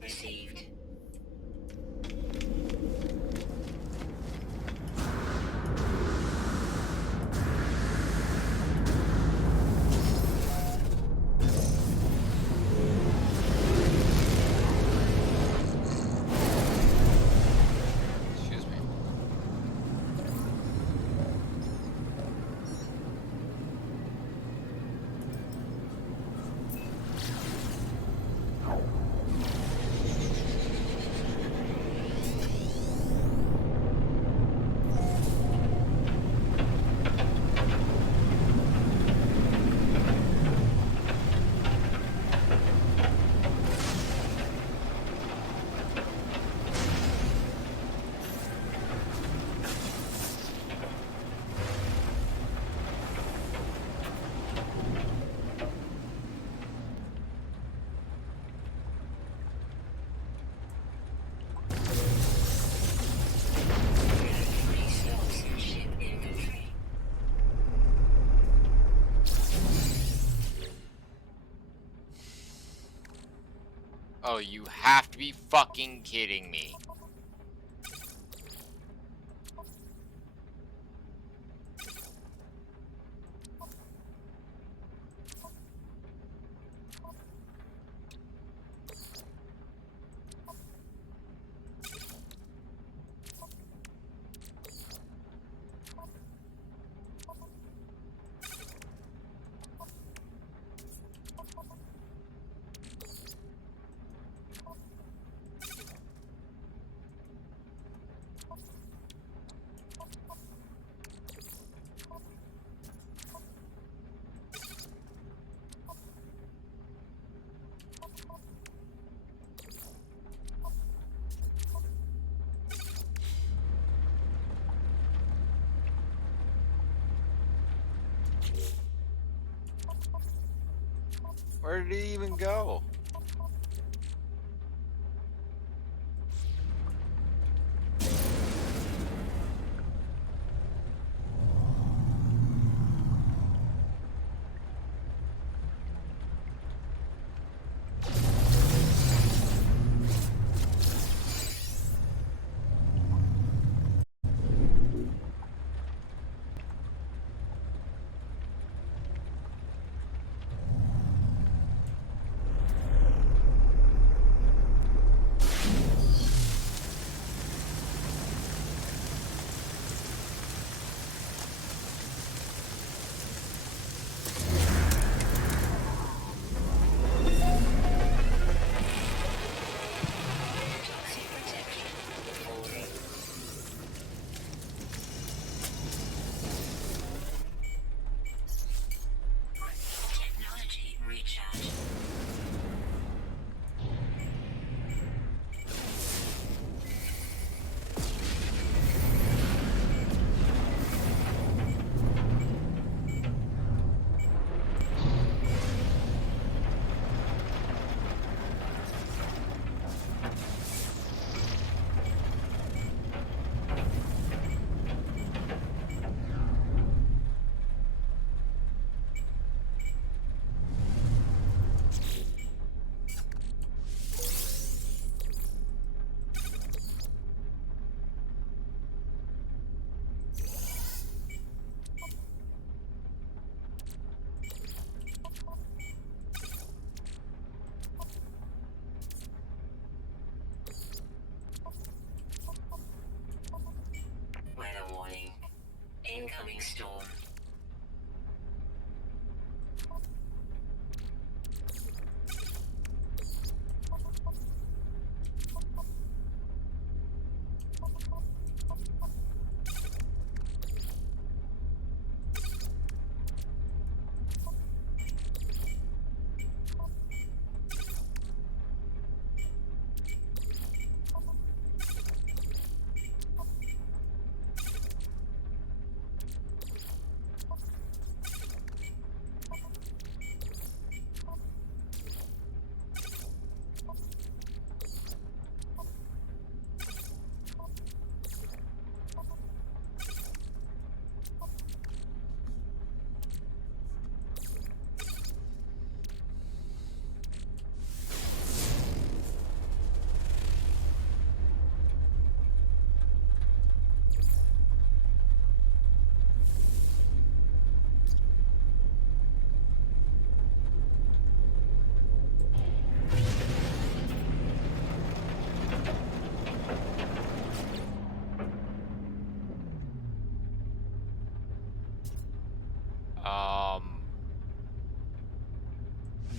received. Excuse me. Free slots in ship inventory. Oh, you have to be fucking kidding me. Where did he even go?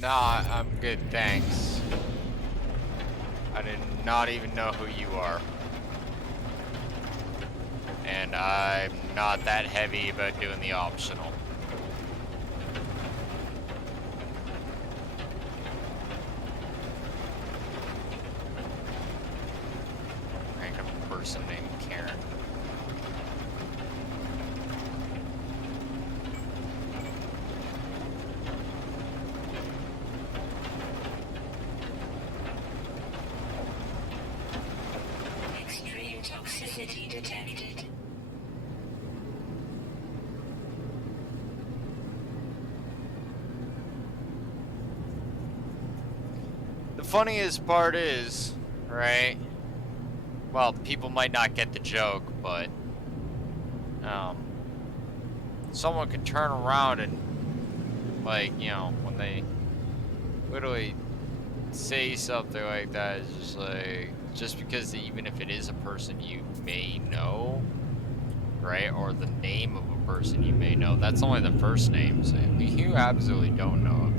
Nah, I'm good, thanks. I did not even know who you are. And I'm not that heavy about doing the optional. Random person named Karen. Extreme toxicity detected. The funniest part is, right? Well, people might not get the joke, but someone could turn around and, like, you know, when they literally say something like that, it's just like, just because even if it is a person you may know, right, or the name of a person you may know, that's only the first name, so you absolutely don't know if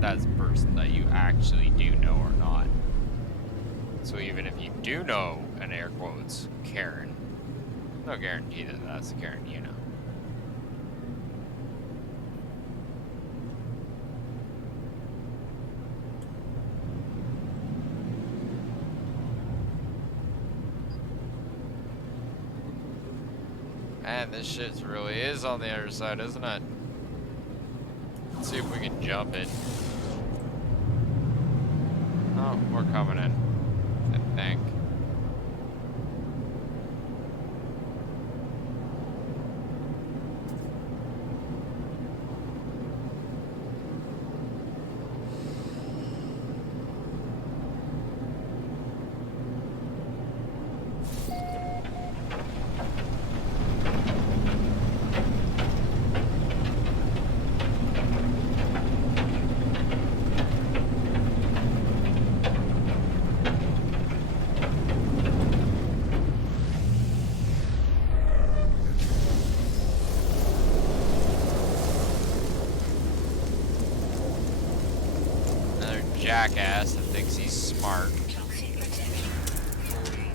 that's a person that you actually do know or not. So even if you do know, in air quotes, Karen, no guarantee that that's the Karen you know. Man, this shit really is on the other side, isn't it? Let's see if we can jump it. Oh, we're coming in, I think. Another jackass that thinks he's smart. Toxic protection falling.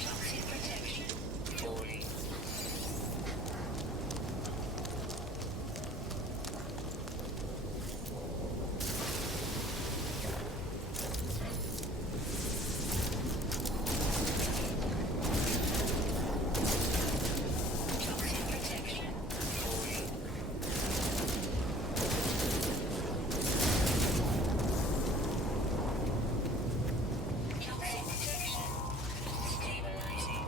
Toxic protection falling. Toxic protection falling. Toxic protection stabilizing.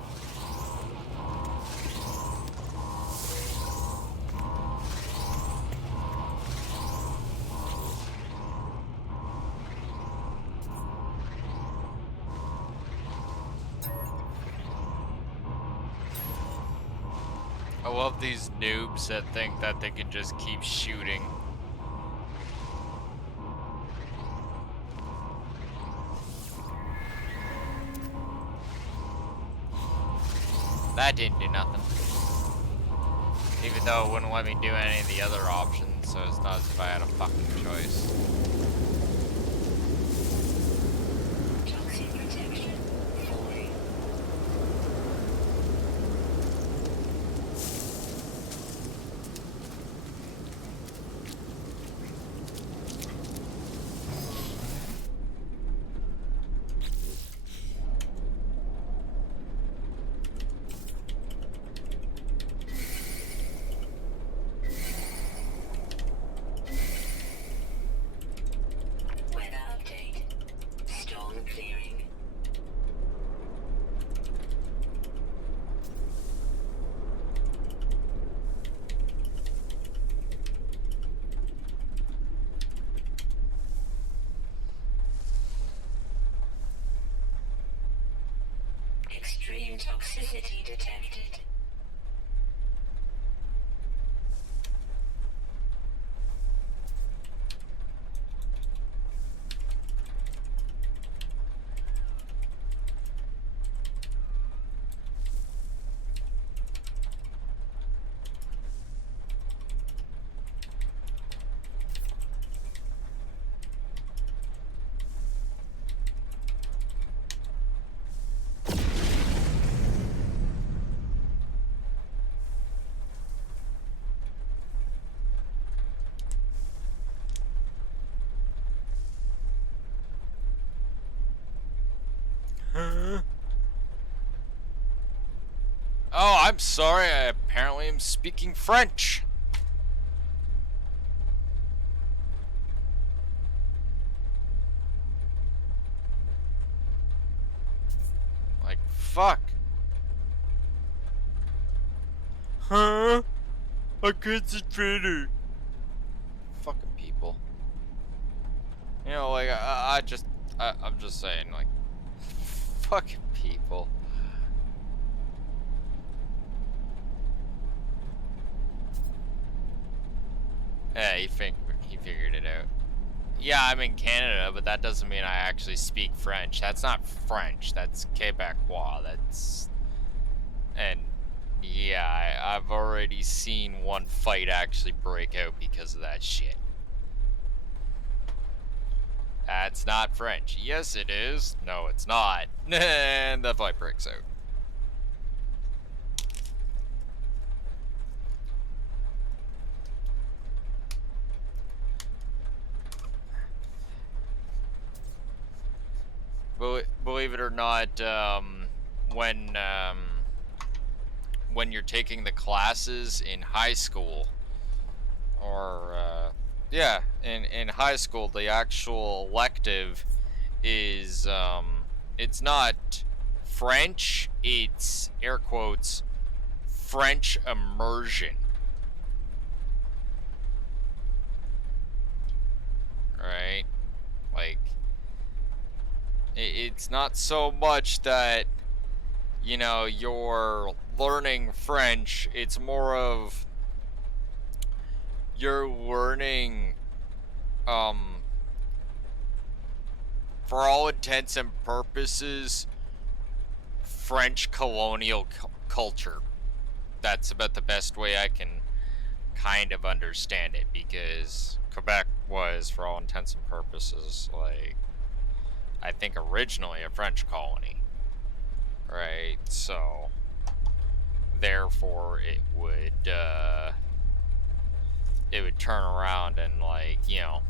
I love these noobs that think that they can just keep shooting. That didn't do nothing. Even though it wouldn't let me do any of the other options, so it's not as if I had a fucking choice. Toxic protection falling. Weather update. Storm clearing. Extreme toxicity detected. I'm sorry, I apparently am speaking French. Like, fuck. Huh? I concentrated. Fucking people. You know, like, I'm just saying, like, fucking people. Yeah, he figured it out. Yeah, I'm in Canada, but that doesn't mean I actually speak French. That's not French. That's Quebecois. That's... And, yeah, I've already seen one fight actually break out because of that shit. That's not French. Yes, it is. No, it's not. And the fight breaks out. Believe it or not, when you're taking the classes in high school, or yeah, in high school, the actual elective is it's not French, it's air quotes French immersion. Right? Like, it's not so much that, you know, you're learning French, it's more of you're learning, for all intents and purposes, French colonial culture. That's about the best way I can kind of understand it, because Quebec was, for all intents and purposes, like, I think originally a French colony, right? So therefore it would turn around and, like, you know,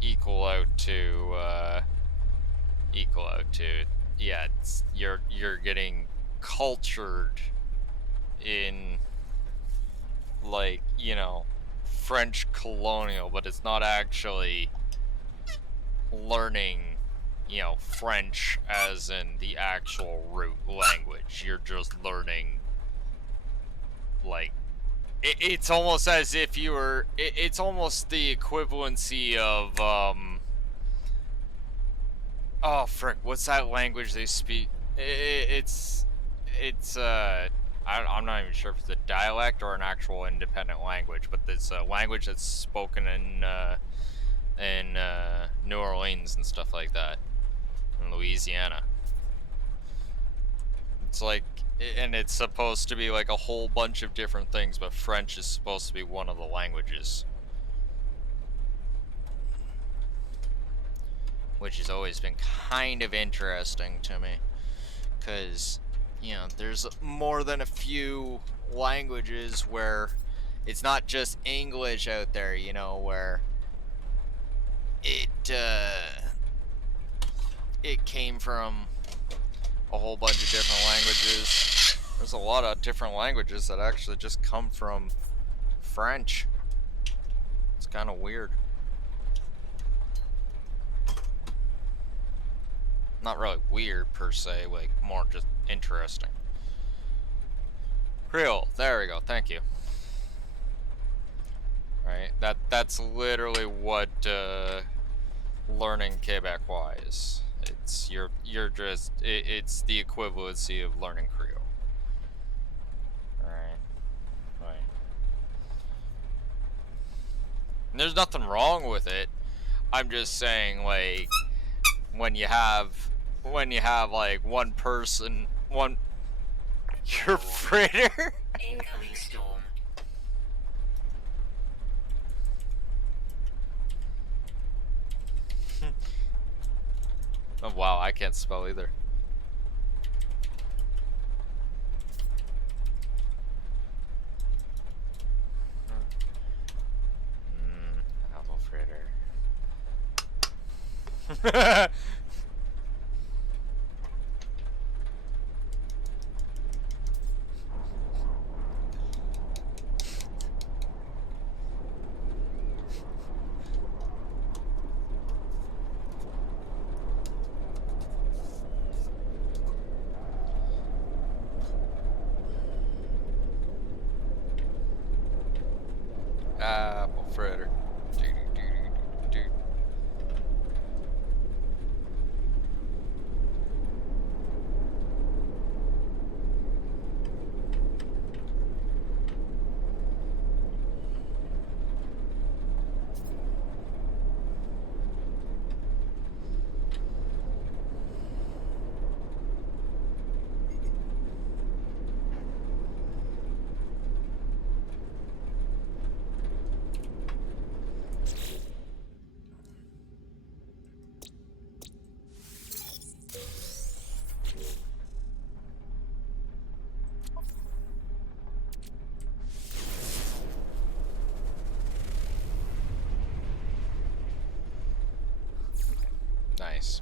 equal out to yeah, it's, you're getting cultured in, like, you know, French colonial, but it's not actually learning, you know, French as in the actual root language. You're just learning, like, it's almost as if you were, it's almost the equivalency of, oh frick, what's that language they speak? It's I'm not even sure if it's a dialect or an actual independent language, but it's a language that's spoken in New Orleans and stuff like that, in Louisiana. It's like, and it's supposed to be like a whole bunch of different things, but French is supposed to be one of the languages, which has always been kind of interesting to me, because, you know, there's more than a few languages where it's not just English out there, you know, where it came from a whole bunch of different languages. There's a lot of different languages that actually just come from French. It's kind of weird. Not really weird per se, like more just interesting. Creole, there we go, thank you. Right, that's literally what learning Quebecois is. It's you're just it's the equivalency of learning Creole. Right. And there's nothing wrong with it. I'm just saying, like, when you have like one person, your fritter. Incoming storm. Oh wow, I can't spell either. Apple fritter. Apple fritter. Do. Nice.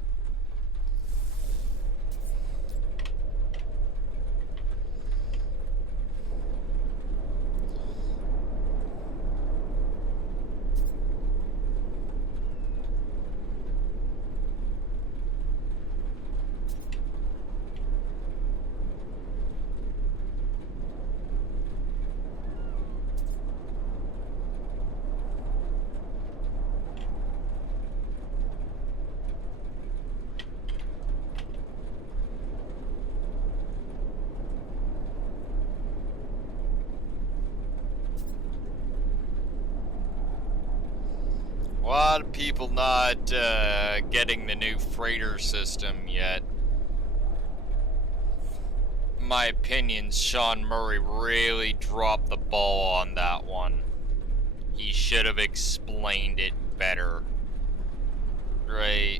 A lot of people not getting the new freighter system yet. In my opinion, Sean Murray really dropped the ball on that one. He should have explained it better. Right.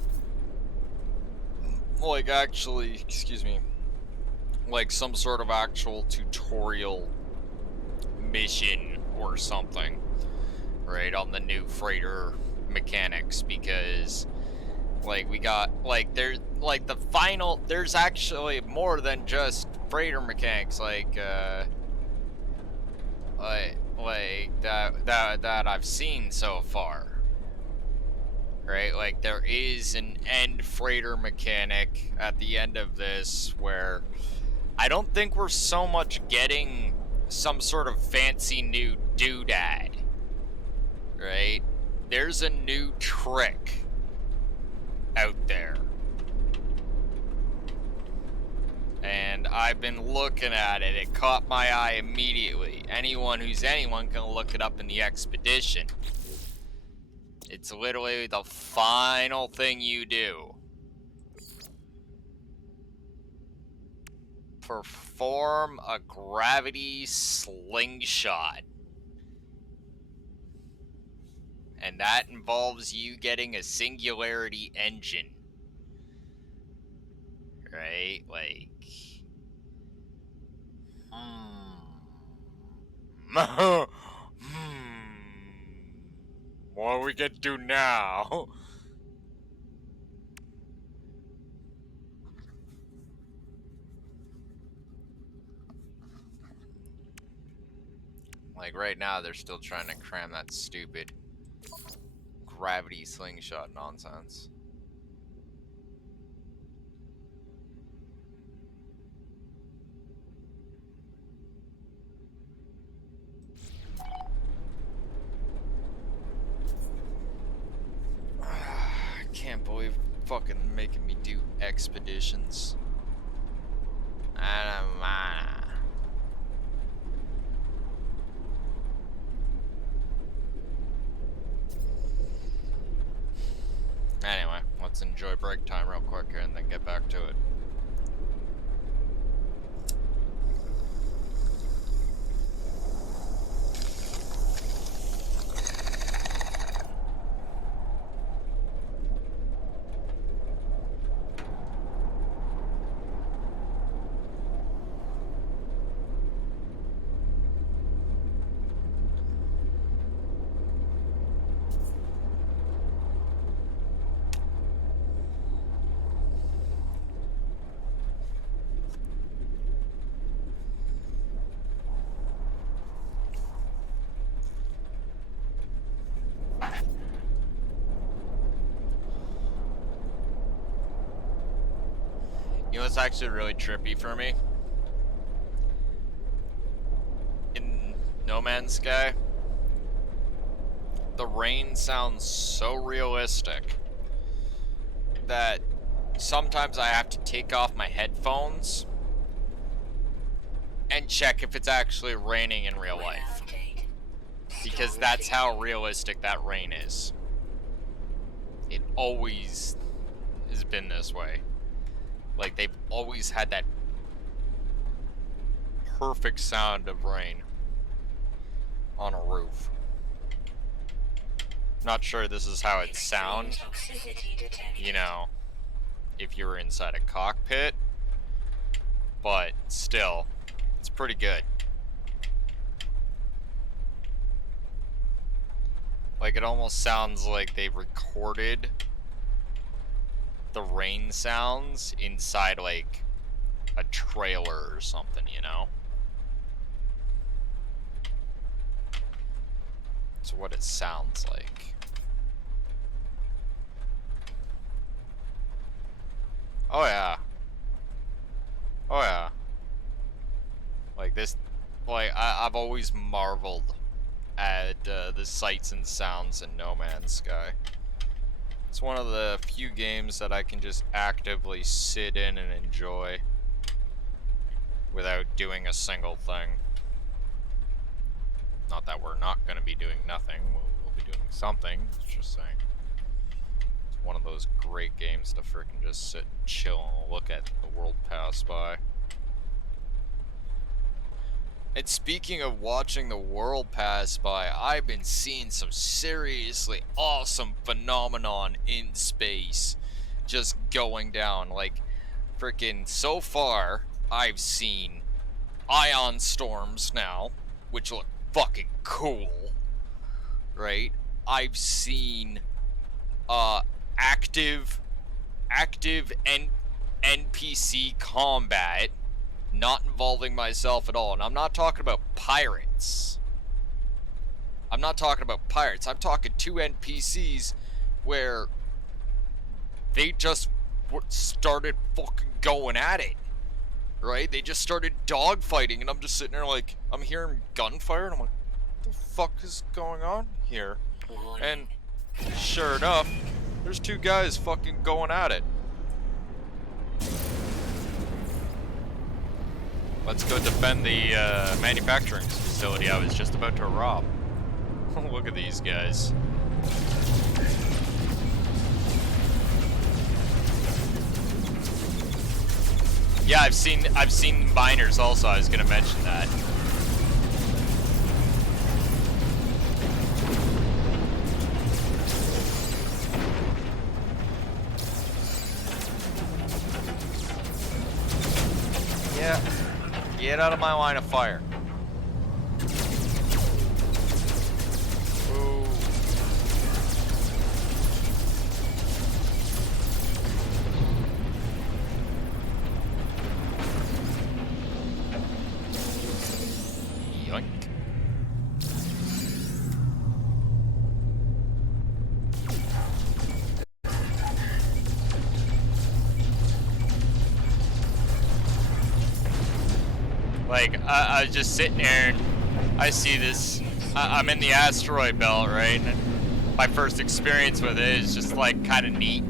Like, actually, excuse me. Like some sort of actual tutorial mission or something. Right, on the new freighter mechanics, because like we got like there's like the final, there's actually more than just freighter mechanics, like that I've seen so far. Right, like there is an end freighter mechanic at the end of this where I don't think we're so much getting some sort of fancy new doodad. Right? There's a new trick out there. And I've been looking at it. It caught my eye immediately. Anyone can look it up in the expedition. It's literally the final thing you do. Perform a gravity slingshot. And that involves you getting a singularity engine. Right? Like... What do we get to do now? Like right now, they're still trying to cram that stupid gravity slingshot nonsense. I can't believe fucking making me do expeditions. Anyway, let's enjoy break time real quick here and then get back to it. You know what's actually really trippy for me? In No Man's Sky, the rain sounds so realistic that sometimes I have to take off my headphones and check if it's actually raining in real life. Because that's how realistic that rain is. It always has been this way. Like, they've always had that perfect sound of rain on a roof. Not sure this is how it sounds, you know, if you were inside a cockpit, but still, it's pretty good. Like, it almost sounds like they recorded the rain sounds inside, like, a trailer or something, you know? That's what it sounds like. Oh yeah. Oh yeah. Like this, like I've always marveled at the sights and sounds in No Man's Sky. It's one of the few games that I can just actively sit in and enjoy without doing a single thing. Not that we're not going to be doing nothing, we'll be doing something, it's just saying. It's one of those great games to frickin' just sit and chill and look at the world pass by. And speaking of watching the world pass by, I've been seeing some seriously awesome phenomenon in space just going down. Like, frickin' so far, I've seen ion storms now, which look fucking cool, right? I've seen active NPC combat, not involving myself at all. And I'm not talking about pirates. I'm talking 2 NPCs where they just started fucking going at it. Right? They just started dogfighting, and I'm just sitting there like, I'm hearing gunfire, and I'm like, what the fuck is going on here? And sure enough, there's 2 guys fucking going at it. Let's go defend the manufacturing facility I was just about to rob. Look at these guys. Yeah, I've seen miners also. I was gonna mention that. Yeah, get out of my line of fire. Ooh. Yoink. Like, I was just sitting there and I see this, I'm in the asteroid belt, right? And my first experience with it is just like kind of neat.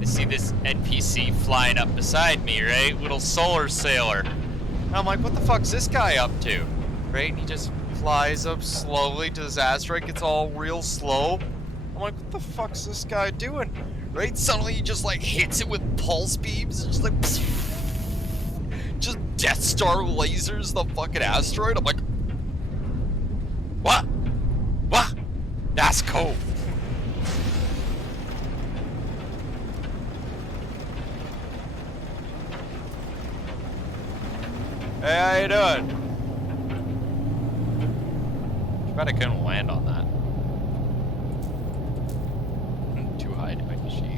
I see this NPC flying up beside me, right? Little solar sailor. And I'm like, what the fuck's this guy up to? Right? And he just flies up slowly to this asteroid, gets all real slow. I'm like, what the fuck's this guy doing? Right? Suddenly he just like hits it with pulse beams, and just like just Death Star lasers the fucking asteroid. I'm like, what? What? That's cool. Hey, how you doing? Too bad I couldn't land on that. Too high to make the sheet.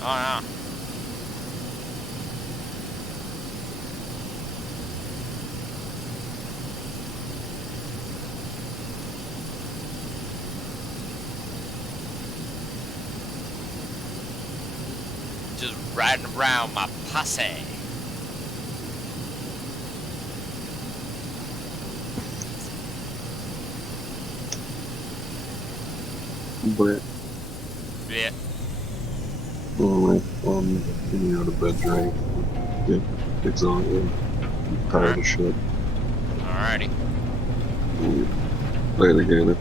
Oh no. Just riding around my posse. But Yeah. anyway, getting out of bed, Drake. Get exhausted. I'm tired of shit. Alrighty. Later, Gator.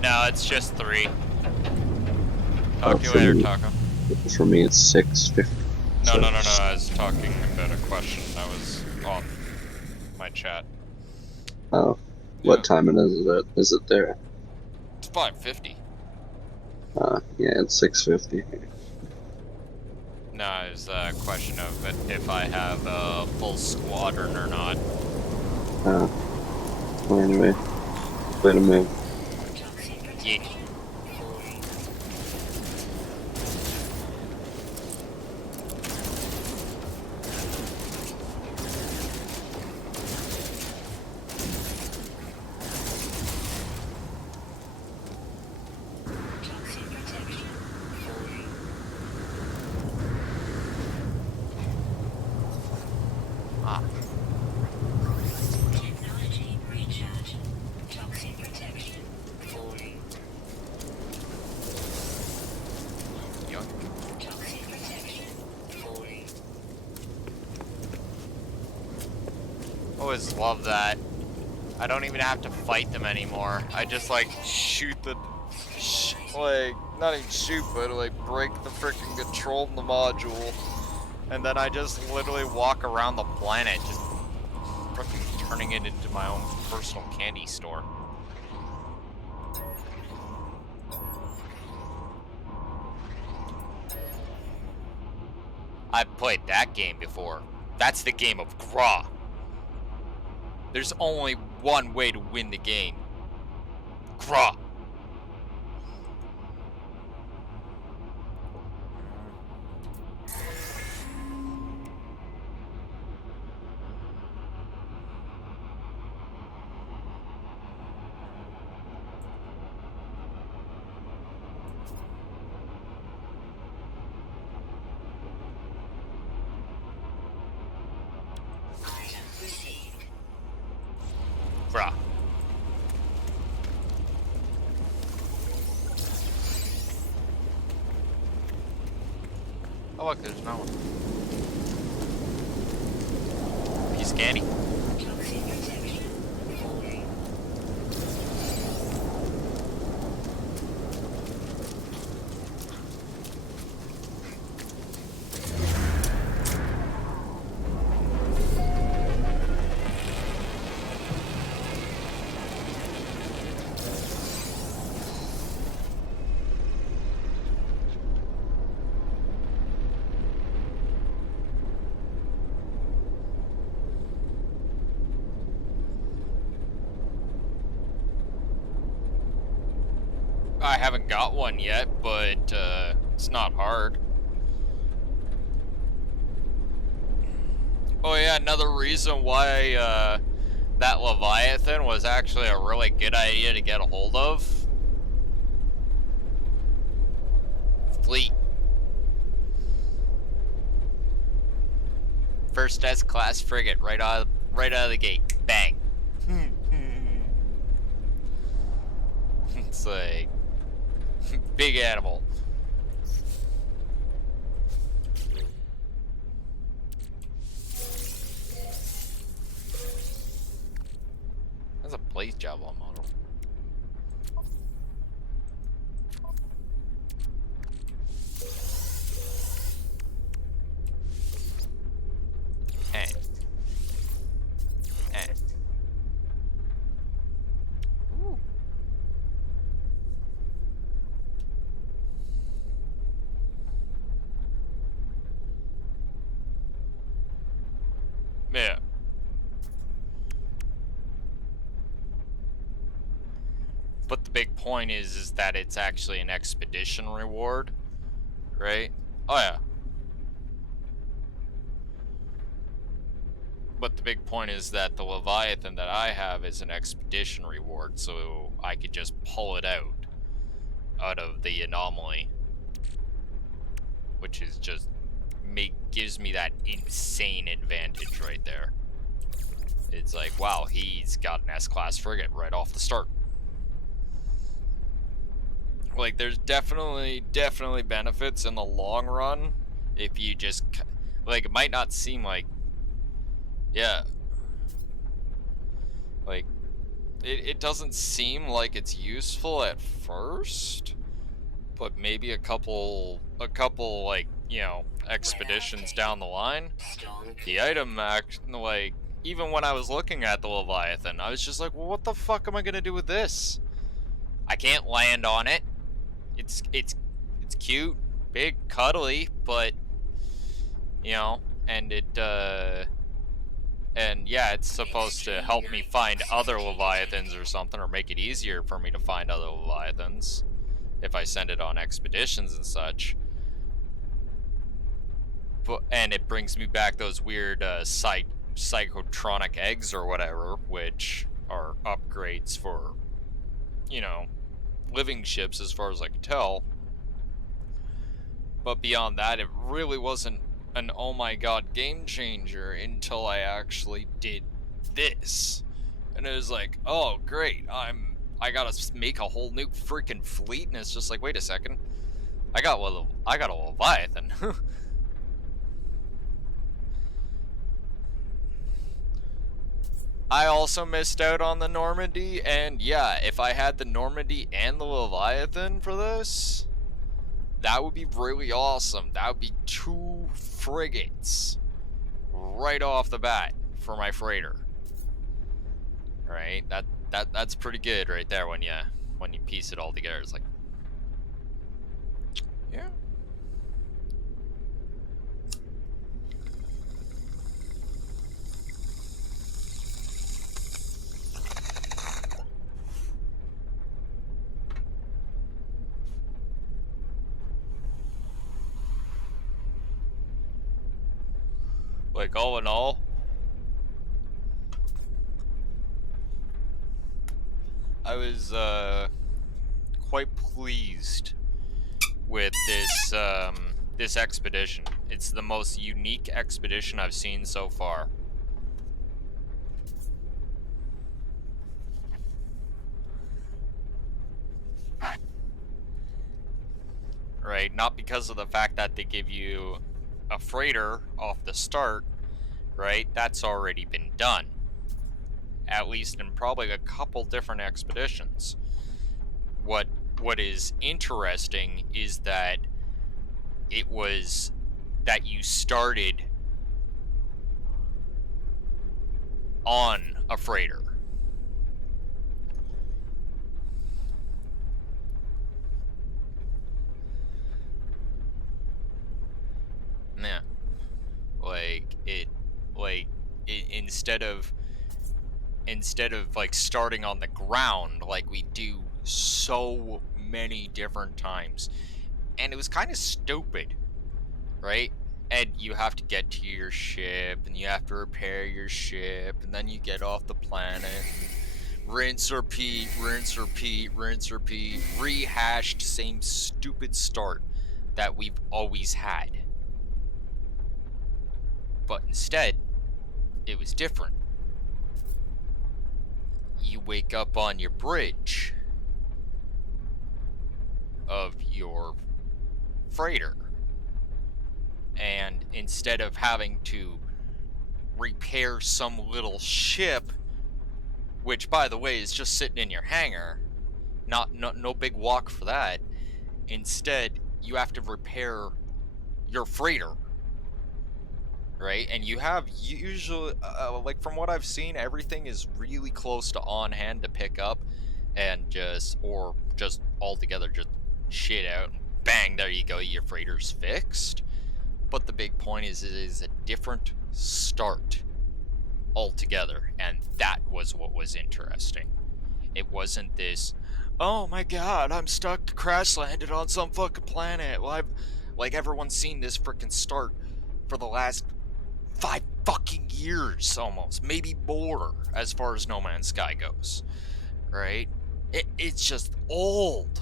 No, it's just 3. Talk to you For later, me, Taco. for me, it's 6:50. No, no, no, no. I was talking about a question that was on my chat. Oh, Yeah. what time it is it? Is it there? It's 5:50. Yeah, it's 6:50. No, it's a question of if I have a full squadron or not. Well, anyway, wait a minute. Yeah. Toxic protection falling. Ah. Technology recharge. Toxic protection falling. Yoink. Toxic protection falling. Always love that. I don't even have to fight them anymore. I just like shoot the, like not even shoot, but like break the freaking control in the module, and then I just literally walk around the planet, just freaking turning it into my own personal candy store. I've played that game before. That's the game of Gra. There's only one way to win the game. Gra. Item received. Gra. Oh look, there's no one. Piece of candy. Toxic protection falling. I haven't got one yet, but it's not hard. Oh yeah, another reason why that Leviathan was actually a really good idea to get a hold of. Fleet. First S-class frigate right out of the gate. Bang. It's like big animal. That's a blaze javelin model. Eh. Eh. Ooh. Yeah. But the big point is that it's actually an expedition reward right? Oh yeah. But the big point is that the Leviathan that I have is an expedition reward, so I could just pull it out of the anomaly, which is just gives me that insane advantage right there. It's like, wow, he's got an S-class frigate right off the start. Like, there's definitely benefits in the long run if you just, like, it might not seem like, yeah, like, it doesn't seem like it's useful at first, but maybe a couple like, you know, expeditions down the line, the item like, even when I was looking at the Leviathan, I was just like, well, what the fuck am I gonna do with this? I can't land on it. It's cute, big, cuddly, but you know, and and yeah, it's supposed to help me find other Leviathans or something, or make it easier for me to find other Leviathans if I send it on expeditions and such. But and it brings me back those weird psychotronic eggs or whatever, which are upgrades for, you know, living ships as far as I can tell. But beyond that, it really wasn't an oh my god game changer until I actually did this. And it was like, oh great, I gotta make a whole new freaking fleet, and it's just like, wait a second, I got a Leviathan. I also missed out on the Normandy, and yeah, if I had the Normandy and the Leviathan for this, that would be really awesome. That would be 2 frigates right off the bat for my freighter. Right? That's pretty good right there when you piece it all together. It's like, yeah. Like, all in all, I was quite pleased with this expedition. It's the most unique expedition I've seen so far. Right? Not because of the fact that they give you a freighter off the start, right? That's already been done. At least in probably a couple different expeditions. What is interesting is that it was that you started on a freighter. Yeah. Instead of like starting on the ground like we do so many different times. And it was kind of stupid, right? And you have to get to your ship, and you have to repair your ship, and then you get off the planet, and rinse, repeat, rinse, repeat, rinse, repeat, rehashed same stupid start that we've always had. But instead, it was different. You wake up on your bridge of your freighter, and instead of having to repair some little ship, which by the way is just sitting in your hangar, no big walk for that, instead you have to repair your freighter, right? And you have usually like from what I've seen, everything is really close to on hand to pick up, and just altogether just shit out, and bang, there you go, your freighter's fixed. But the big point is, it is a different start altogether, and that was what was interesting. It wasn't this, oh my god, I'm stuck, crash landed on some fucking planet. Well, Like, everyone's seen this freaking start for the last 5 fucking years, almost. Maybe more, as far as No Man's Sky goes. Right? It's just old.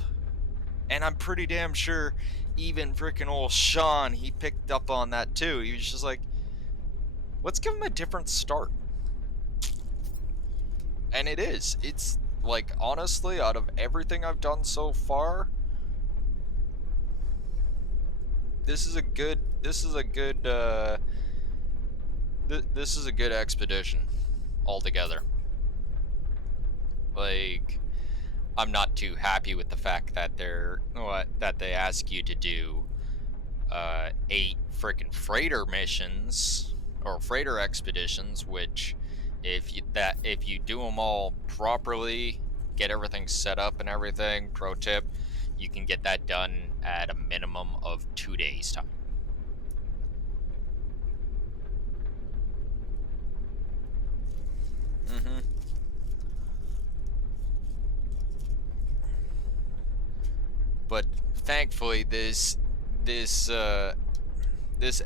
And I'm pretty damn sure even freaking old Sean, he picked up on that too. He was just like, let's give him a different start. And it is. It's, like, honestly, out of everything I've done so far, this is a good expedition altogether. Like, I'm not too happy with the fact that they ask you to do 8 freaking freighter missions or freighter expeditions, which if you do them all properly, get everything set up and everything, pro tip, you can get that done at a minimum of 2 days time. But thankfully this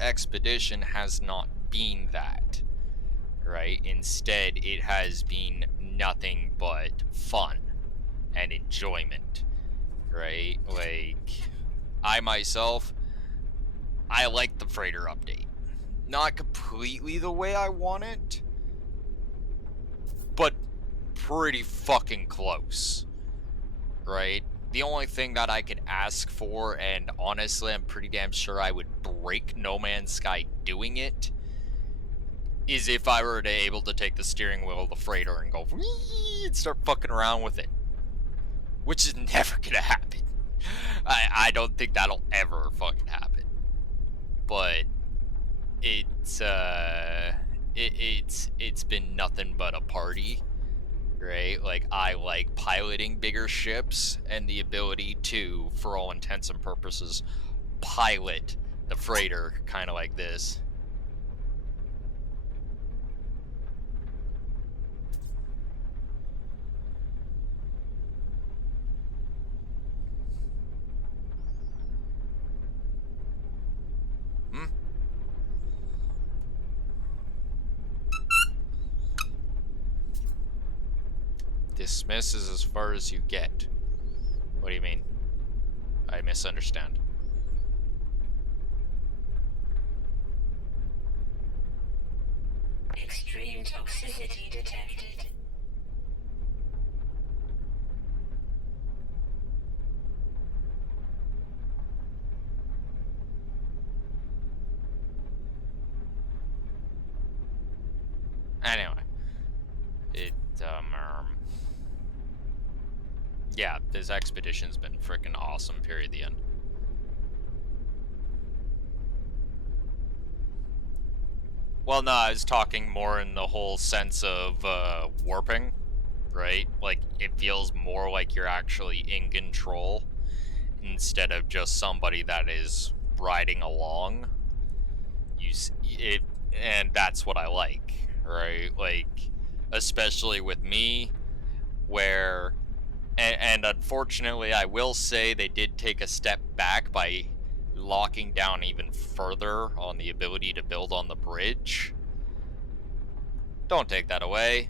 expedition has not been that, right? Instead, it has been nothing but fun and enjoyment, right? Like, I myself, I like the freighter update. Not completely the way I want it, but pretty fucking close, right? The only thing that I could ask for, and honestly I'm pretty damn sure I would break No Man's Sky doing it, is if I were able to take the steering wheel of the freighter and go and start fucking around with it. Which is never gonna happen. I don't think that'll ever fucking happen. But it's been nothing but a party, right? Like, I like piloting bigger ships and the ability to, for all intents and purposes, pilot the freighter kind of like this. Dismiss is as far as you get. What do you mean? I misunderstand. Extreme toxicity detected. Anyway. Yeah, this expedition's been freaking awesome, period, the end. Well, no, I was talking more in the whole sense of warping, right? Like, it feels more like you're actually in control instead of just somebody that is riding along. And that's what I like, right? Like, especially with me, where, and unfortunately, I will say they did take a step back by locking down even further on the ability to build on the bridge. Don't take that away.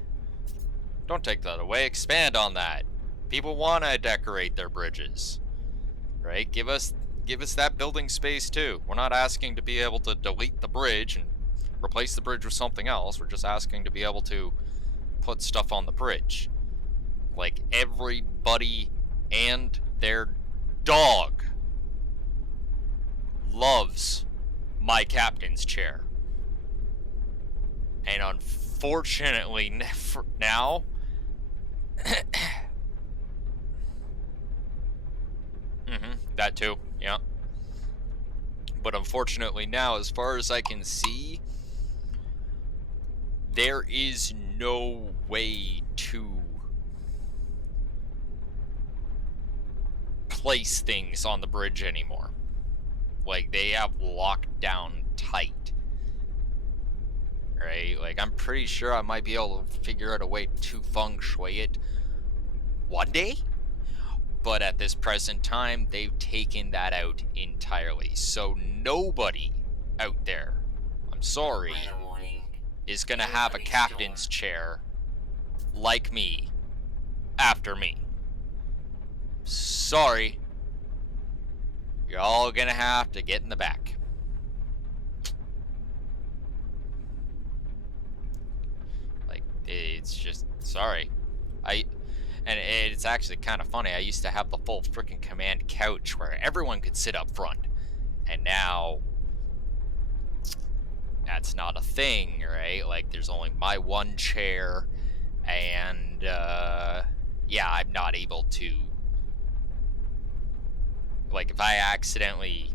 Don't take that away. Expand on that. People want to decorate their bridges, right? Give us that building space too. We're not asking to be able to delete the bridge and replace the bridge with something else. We're just asking to be able to put stuff on the bridge. Like, everybody and their dog loves my captain's chair. And unfortunately now that too, yeah. But unfortunately now, as far as I can see, there is no way to place things on the bridge anymore. Like, they have locked down tight. Right? Like, I'm pretty sure I might be able to figure out a way to feng shui it one day. But at this present time, they've taken that out entirely. So nobody out there, I'm sorry, is going to have a captain's chair like me after me. Sorry. You're all going to have to get in the back. Like, it's just, sorry. And it's actually kind of funny. I used to have the full freaking command couch where everyone could sit up front. And now, that's not a thing, right? Like, there's only my one chair. And, yeah, I'm not able to... Like, if I accidentally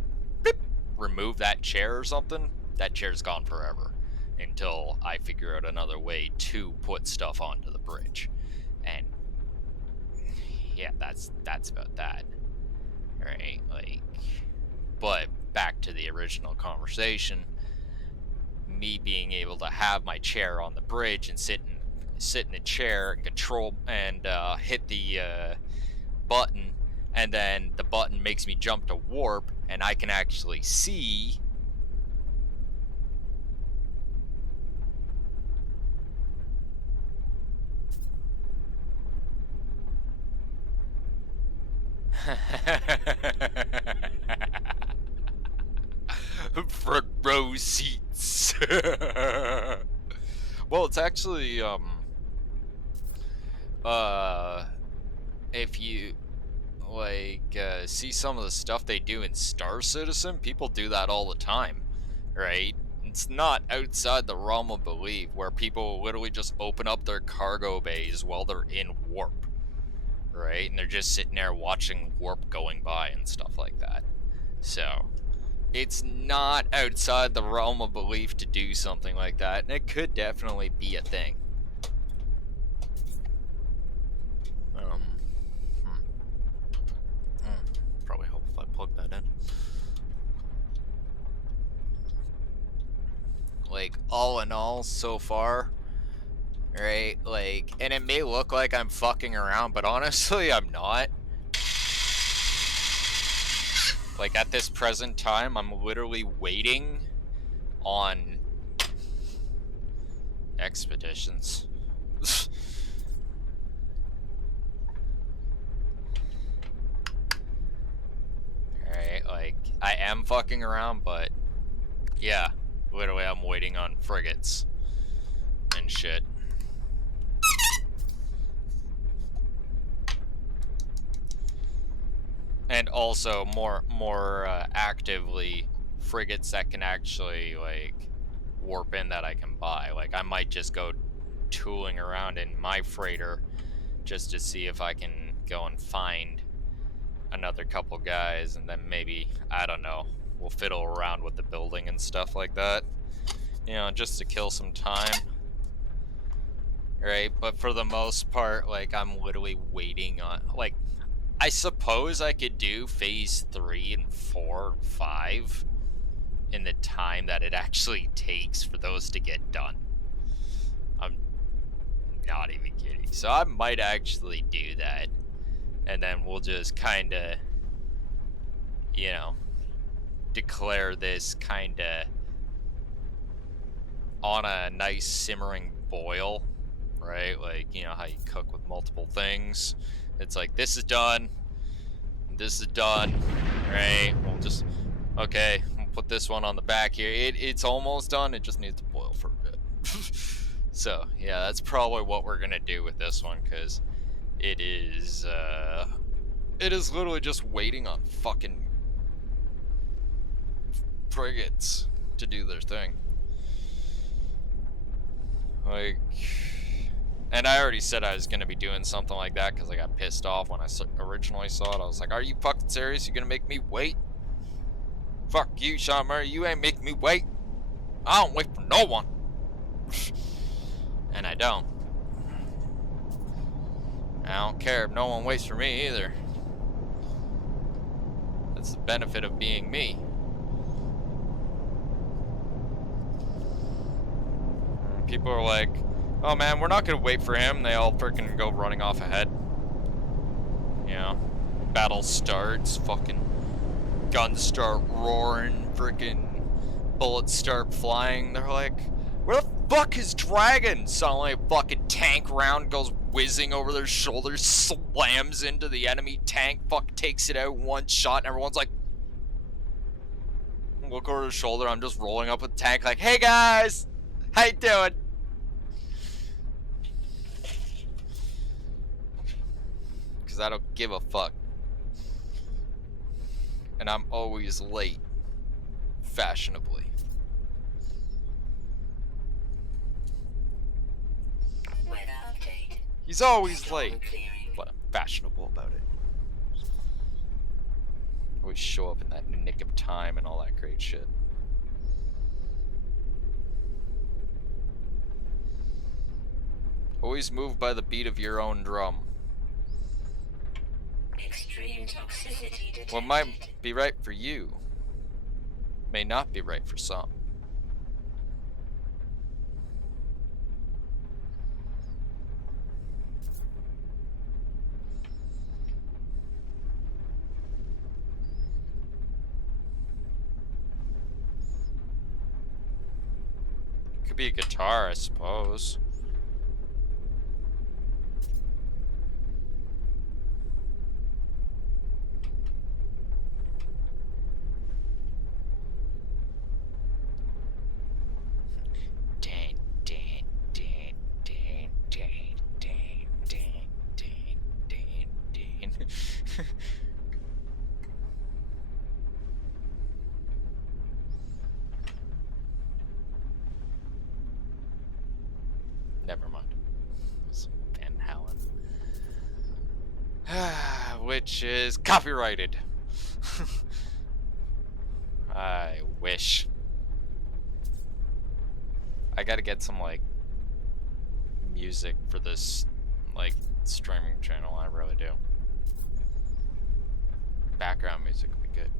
remove that chair or something, that chair's gone forever. Until I figure out another way to put stuff onto the bridge. And... yeah, that's about that. Right, like, but back to the original conversation, me being able to have my chair on the bridge and sit in a chair and control and hit the button, and then the button makes me jump to warp, and I can actually see front row seats. Well, it's actually if you like see some of the stuff they do in Star Citizen, people do that all the time, right? It's not outside the realm of belief where people literally just open up their cargo bays while they're in warp, right? And they're just sitting there watching warp going by and stuff like that. So it's not outside the realm of belief to do something like that, and it could definitely be a thing. Probably hope if I plug that in. Like, all in all, so far, right? Like, and it may look like I'm fucking around, but honestly, I'm not. Like, at this present time, I'm literally waiting on expeditions. Alright, like, I am fucking around, but yeah, literally I'm waiting on frigates and shit. And also more actively frigates that can actually like warp in that I can buy. Like, I might just go tooling around in my freighter just to see if I can go and find another couple guys, and then maybe, I don't know, we'll fiddle around with the building and stuff like that, you know, just to kill some time, right? But for the most part, like, I'm literally waiting on, like, I suppose I could do phase 3 and 4 and 5 in the time that it actually takes for those to get done. I'm not even kidding. So I might actually do that. And then we'll just kind of, you know, declare this kind of on a nice simmering boil, right? Like, you know how you cook with multiple things. It's like, this is done, right? We'll just, okay, we'll put this one on the back here. It's almost done, it just needs to boil for a bit. So, yeah, that's probably what we're gonna do with this one, because it is literally just waiting on fucking frigates to do their thing. Like, and I already said I was gonna be doing something like that because I got pissed off when I originally saw it. I was like, are you fucking serious? You gonna make me wait? Fuck you, Sean Murray. You ain't making me wait. I don't wait for no one. And I don't. I don't care if no one waits for me either. That's the benefit of being me. People are like, oh man, we're not gonna wait for him. They all freaking go running off ahead. You know? battle starts, fucking guns start roaring, freaking bullets start flying. They're like, where the fuck is Dragon? Suddenly a fucking tank round goes whizzing over their shoulders, slams into the enemy tank, fuck takes it out one shot, and everyone's like, look over the shoulder, I'm just rolling up with the tank like, hey guys, how you doing? Because I don't give a fuck. And I'm always late. Fashionably. Weather update. He's always Storm late. clearing. But I'm fashionable about it. Always show up in that nick of time and all that great shit. Always move by the beat of your own drum. Extreme toxicity detected. What might be right for you may not be right for some. Could be a guitar, I suppose. Never mind. It's Van Halen. Which is copyrighted. I wish. I gotta get some, like, music for this, like, streaming channel. I really do. Background music would be good.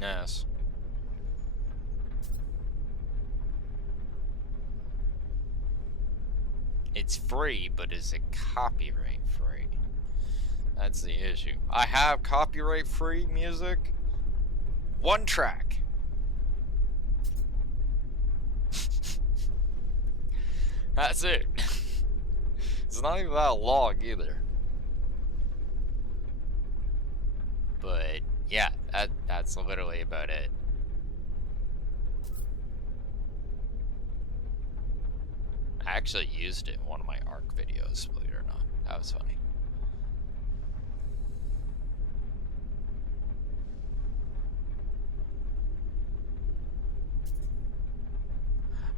Yes. It's free, but is it copyright free? That's the issue. I have copyright free music. One track. That's it. It's not even that long either. But yeah, that's literally about it. I actually used it in one of my ARC videos, believe it or not. That was funny.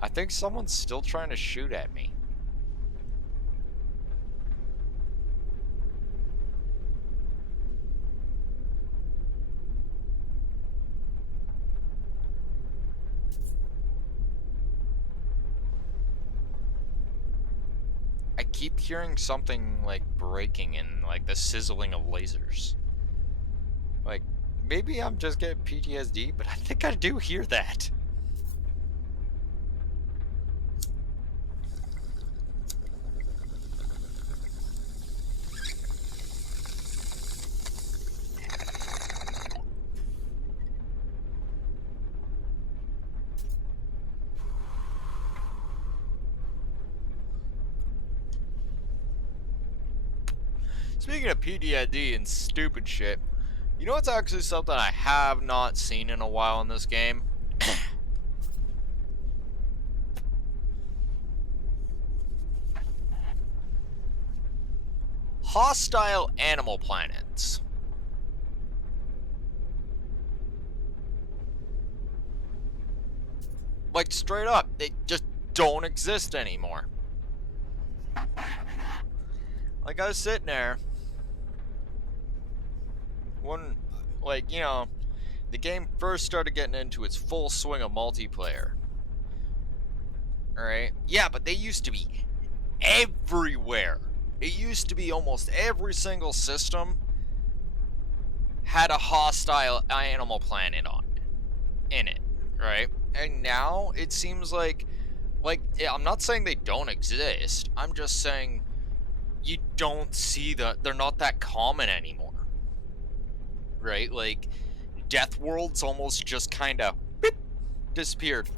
I think someone's still trying to shoot at me. I keep hearing something like breaking and like the sizzling of lasers. Like, maybe I'm just getting PTSD, but I think I do hear that. Speaking of PTSD and stupid shit, you know what's actually something I have not seen in a while in this game? Hostile animal planets. Like, straight up, they just don't exist anymore. Like, I was sitting there when, like, you know, the game first started getting into its full swing of multiplayer. Alright? Yeah, but they used to be everywhere. It used to be almost every single system had a hostile animal planet on in it, right? And now it seems like I'm not saying they don't exist. I'm just saying you don't see they're not that common anymore. Right? Like Death World's almost just kind of disappeared.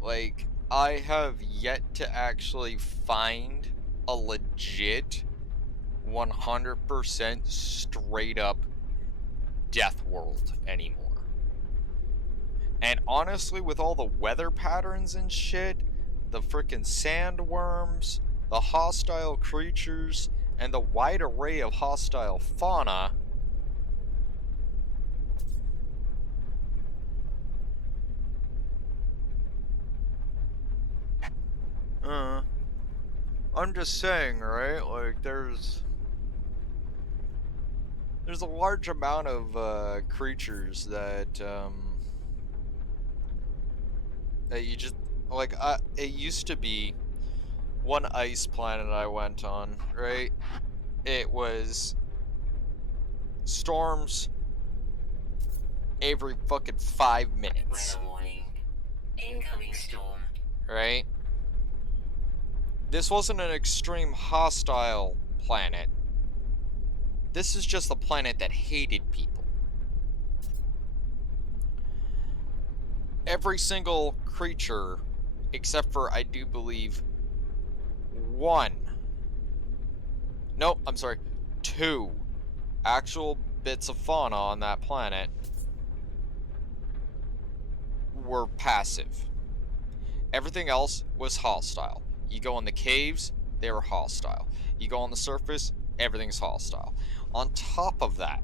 Like I have yet to actually find a legit 100% straight up Death World anymore. And honestly, with all the weather patterns and shit, the frickin' sandworms, the hostile creatures, and the wide array of hostile fauna, I'm just saying, right? Like, there's a large amount of creatures that that you just like. It used to be one ice planet I went on, right? It was storms every fucking 5 minutes, Weather warning. Incoming storm. right? This wasn't an extreme hostile planet. This is just a planet that hated people. Every single creature, except for, I do believe, one. No, I'm sorry, two actual bits of fauna on that planet were passive. Everything else was hostile. You go in the caves, they were hostile. You go on the surface, everything's hostile. On top of that,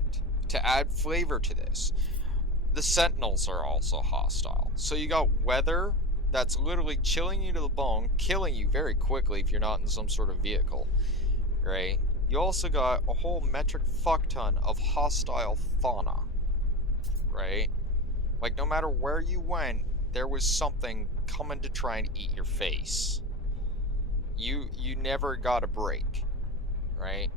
to add flavor to this, the sentinels are also hostile. So you got weather that's literally chilling you to the bone, killing you very quickly if you're not in some sort of vehicle, right? You also got a whole metric fuck ton of hostile fauna, right? Like, no matter where you went, there was something coming to try and eat your face. You never got a break, right?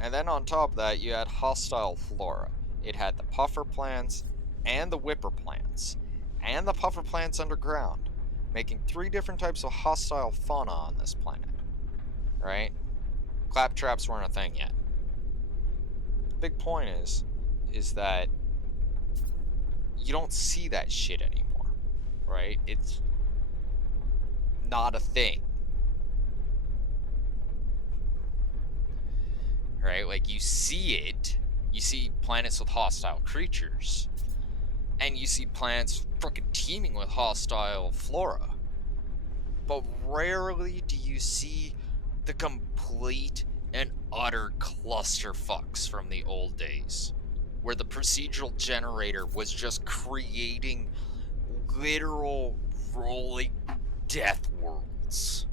And then on top of that, you had hostile flora. It had the puffer plants and the whipper plants and the puffer plants underground, making 3 different types of hostile fauna on this planet, right? Claptraps weren't a thing yet. The big point is that you don't see that shit anymore, right? It's not a thing. Right? Like, you see it. You see planets with hostile creatures. And you see planets freaking teeming with hostile flora. But rarely do you see the complete and utter clusterfucks from the old days, where the procedural generator was just creating literal rolling death worlds.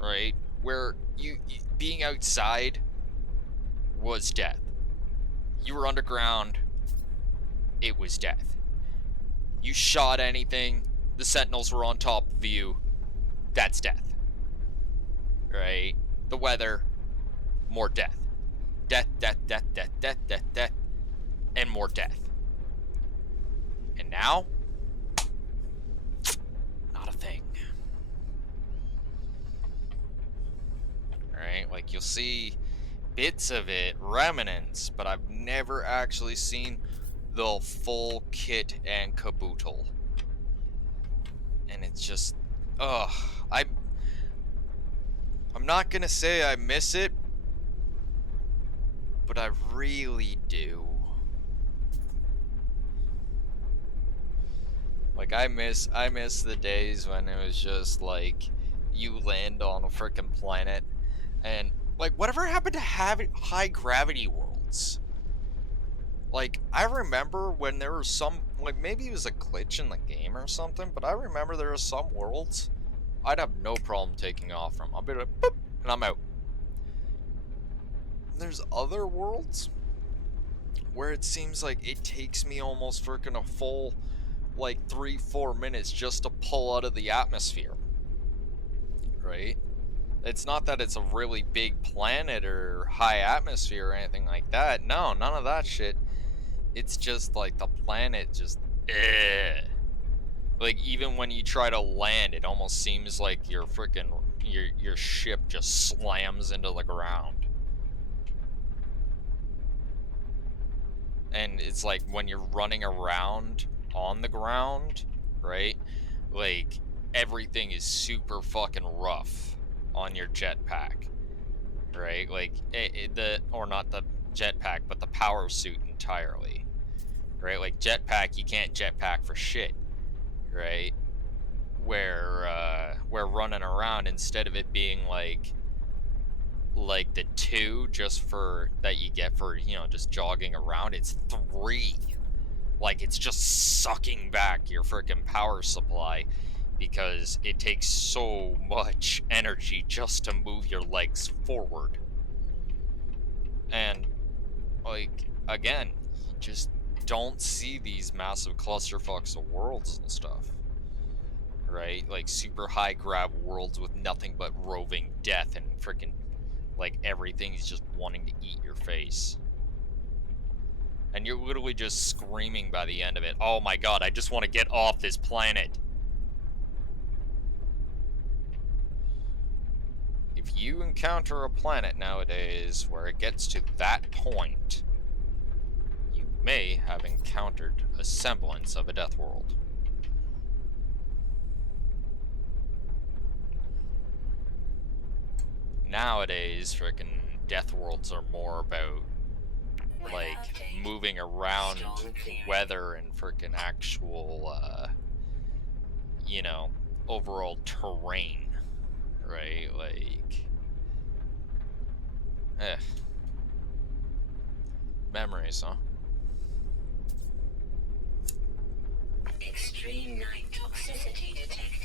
Right? Where you being outside was death. You were underground, it was death. You shot anything, the sentinels were on top of you, that's death. Right? The weather, more death. Death, death, death, death, death, death, death, and more death. And now, not a thing. Right? Like, you'll see bits of it, remnants, but I've never actually seen the full kit and caboodle. And it's just, ugh. I'm not gonna say I miss it, but I really do. Like, I miss the days when it was just like you land on a freaking planet and like, whatever happened to having high gravity worlds? Like, I remember when there was some, like, maybe it was a glitch in the game or something, but I remember there were some worlds I'd have no problem taking off from. I'll be like, boop, and I'm out. There's other worlds where it seems like it takes me almost freaking a full, like, 3-4 minutes just to pull out of the atmosphere, right? It's not that it's a really big planet or high atmosphere or anything like that. No, none of that shit. It's just like the planet just, like, even when you try to land, it almost seems like your freaking your ship just slams into the ground. And it's like when you're running around on the ground, right? Like, everything is super fucking rough on your jetpack, right? Like, or not the jetpack, but the power suit entirely, right? Like, jetpack, you can't jetpack for shit, right? Where running around, instead of it being like the 2 just for that you get for, you know, just jogging around, it's 3. Like, it's just sucking back your freaking power supply because it takes so much energy just to move your legs forward. And, like, again, you just don't see these massive clusterfucks of worlds and stuff, right? Like, super high grav worlds with nothing but roving death and freaking, like, everything's just wanting to eat your face. And you're literally just screaming by the end of it, oh my god, I just want to get off this planet. If you encounter a planet nowadays where it gets to that point, you may have encountered a semblance of a death world. Nowadays, frickin' death worlds are more about, like, moving around weather and frickin' actual, you know, overall terrain, right? Like, memories, huh? Extreme night toxicity detected.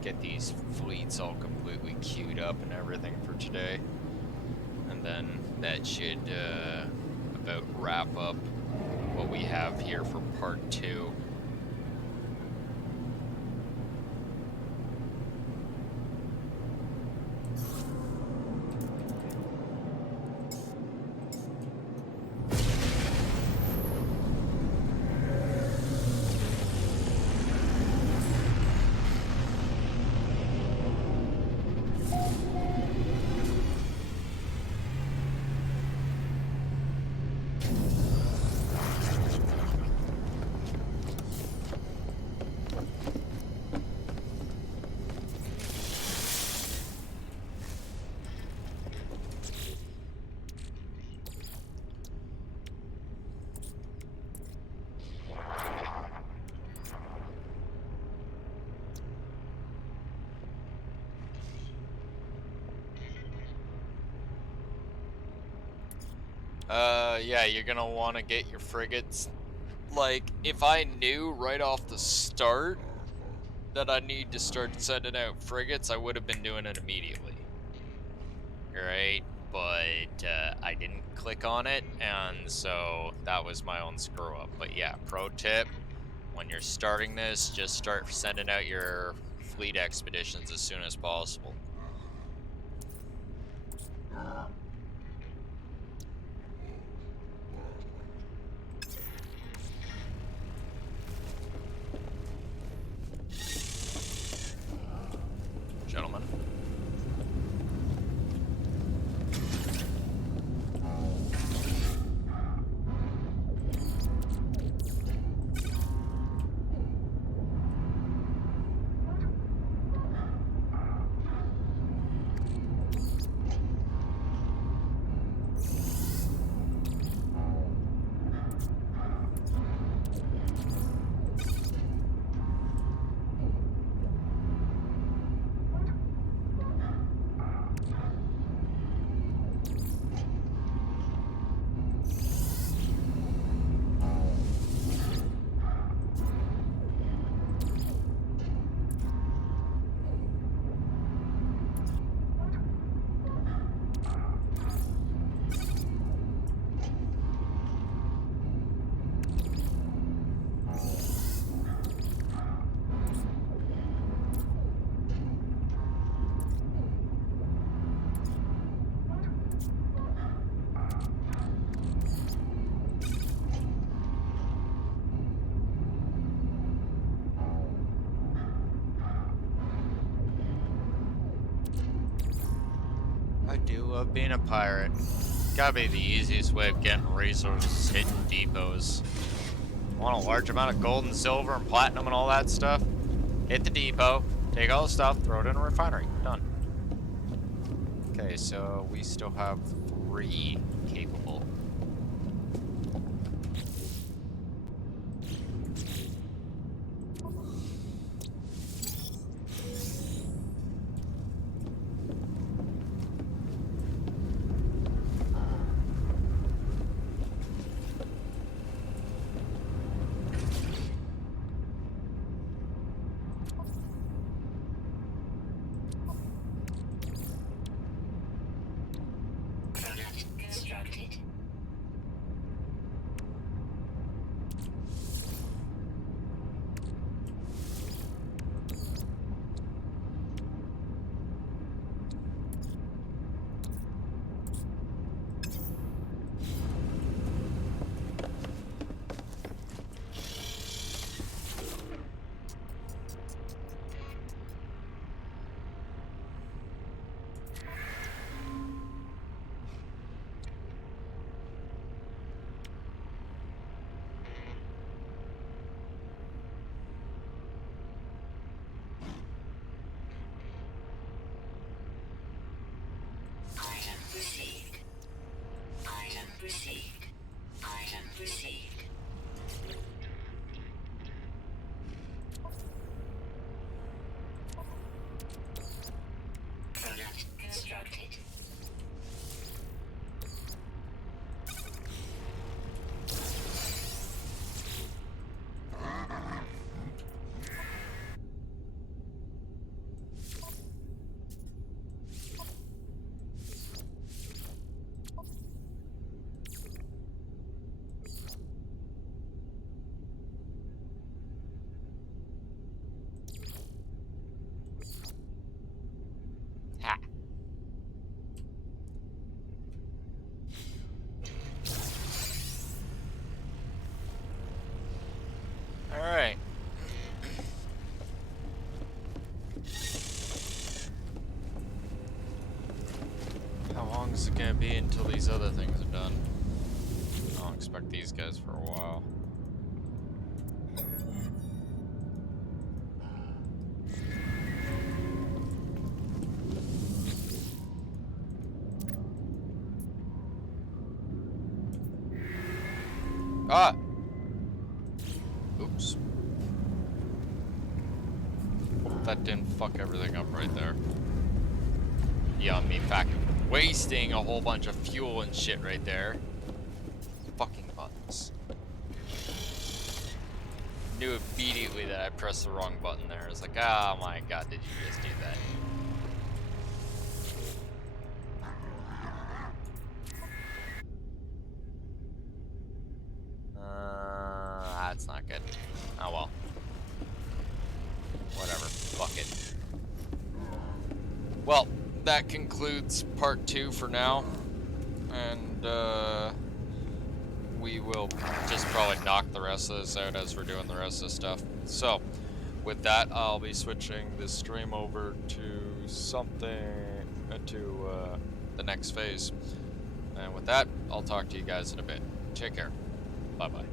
Get these fleets all completely queued up and everything for today. And then that should about wrap up what we have here for part 2. Yeah, you're gonna want to get your frigates. Like, if I knew right off the start that I need to start sending out frigates, I would have been doing it immediately. Right? But I didn't click on it, and so that was my own screw up. But yeah, pro tip, when you're starting this, just start sending out your fleet expeditions as soon as possible. Gentlemen. I do love being a pirate. Gotta be the easiest way of getting resources, hitting depots. Want a large amount of gold and silver and platinum and all that stuff? Hit the depot, take all the stuff, throw it in a refinery. Done. Okay, so we still have 3 capable. Product constructed. Item received. Item received. Item received. Product constructed. Ha. Alright. How long is it gonna be until these other things are done? I don't expect these guys for a while. Ah! Oops. Hope that didn't fuck everything up right there. Yeah, me fact wasting a whole bunch of fuel and shit right there. Fucking buttons. Knew immediately that I pressed the wrong button there. It's like, oh my god, did you just do that? That's not good. Oh well. Whatever. Fuck it. Well, that concludes part 2 for now, and we will just probably knock the rest of this out as we're doing the rest of the stuff. So, with that, I'll be switching the stream over to something, to the next phase. And with that, I'll talk to you guys in a bit. Take care. Bye-bye.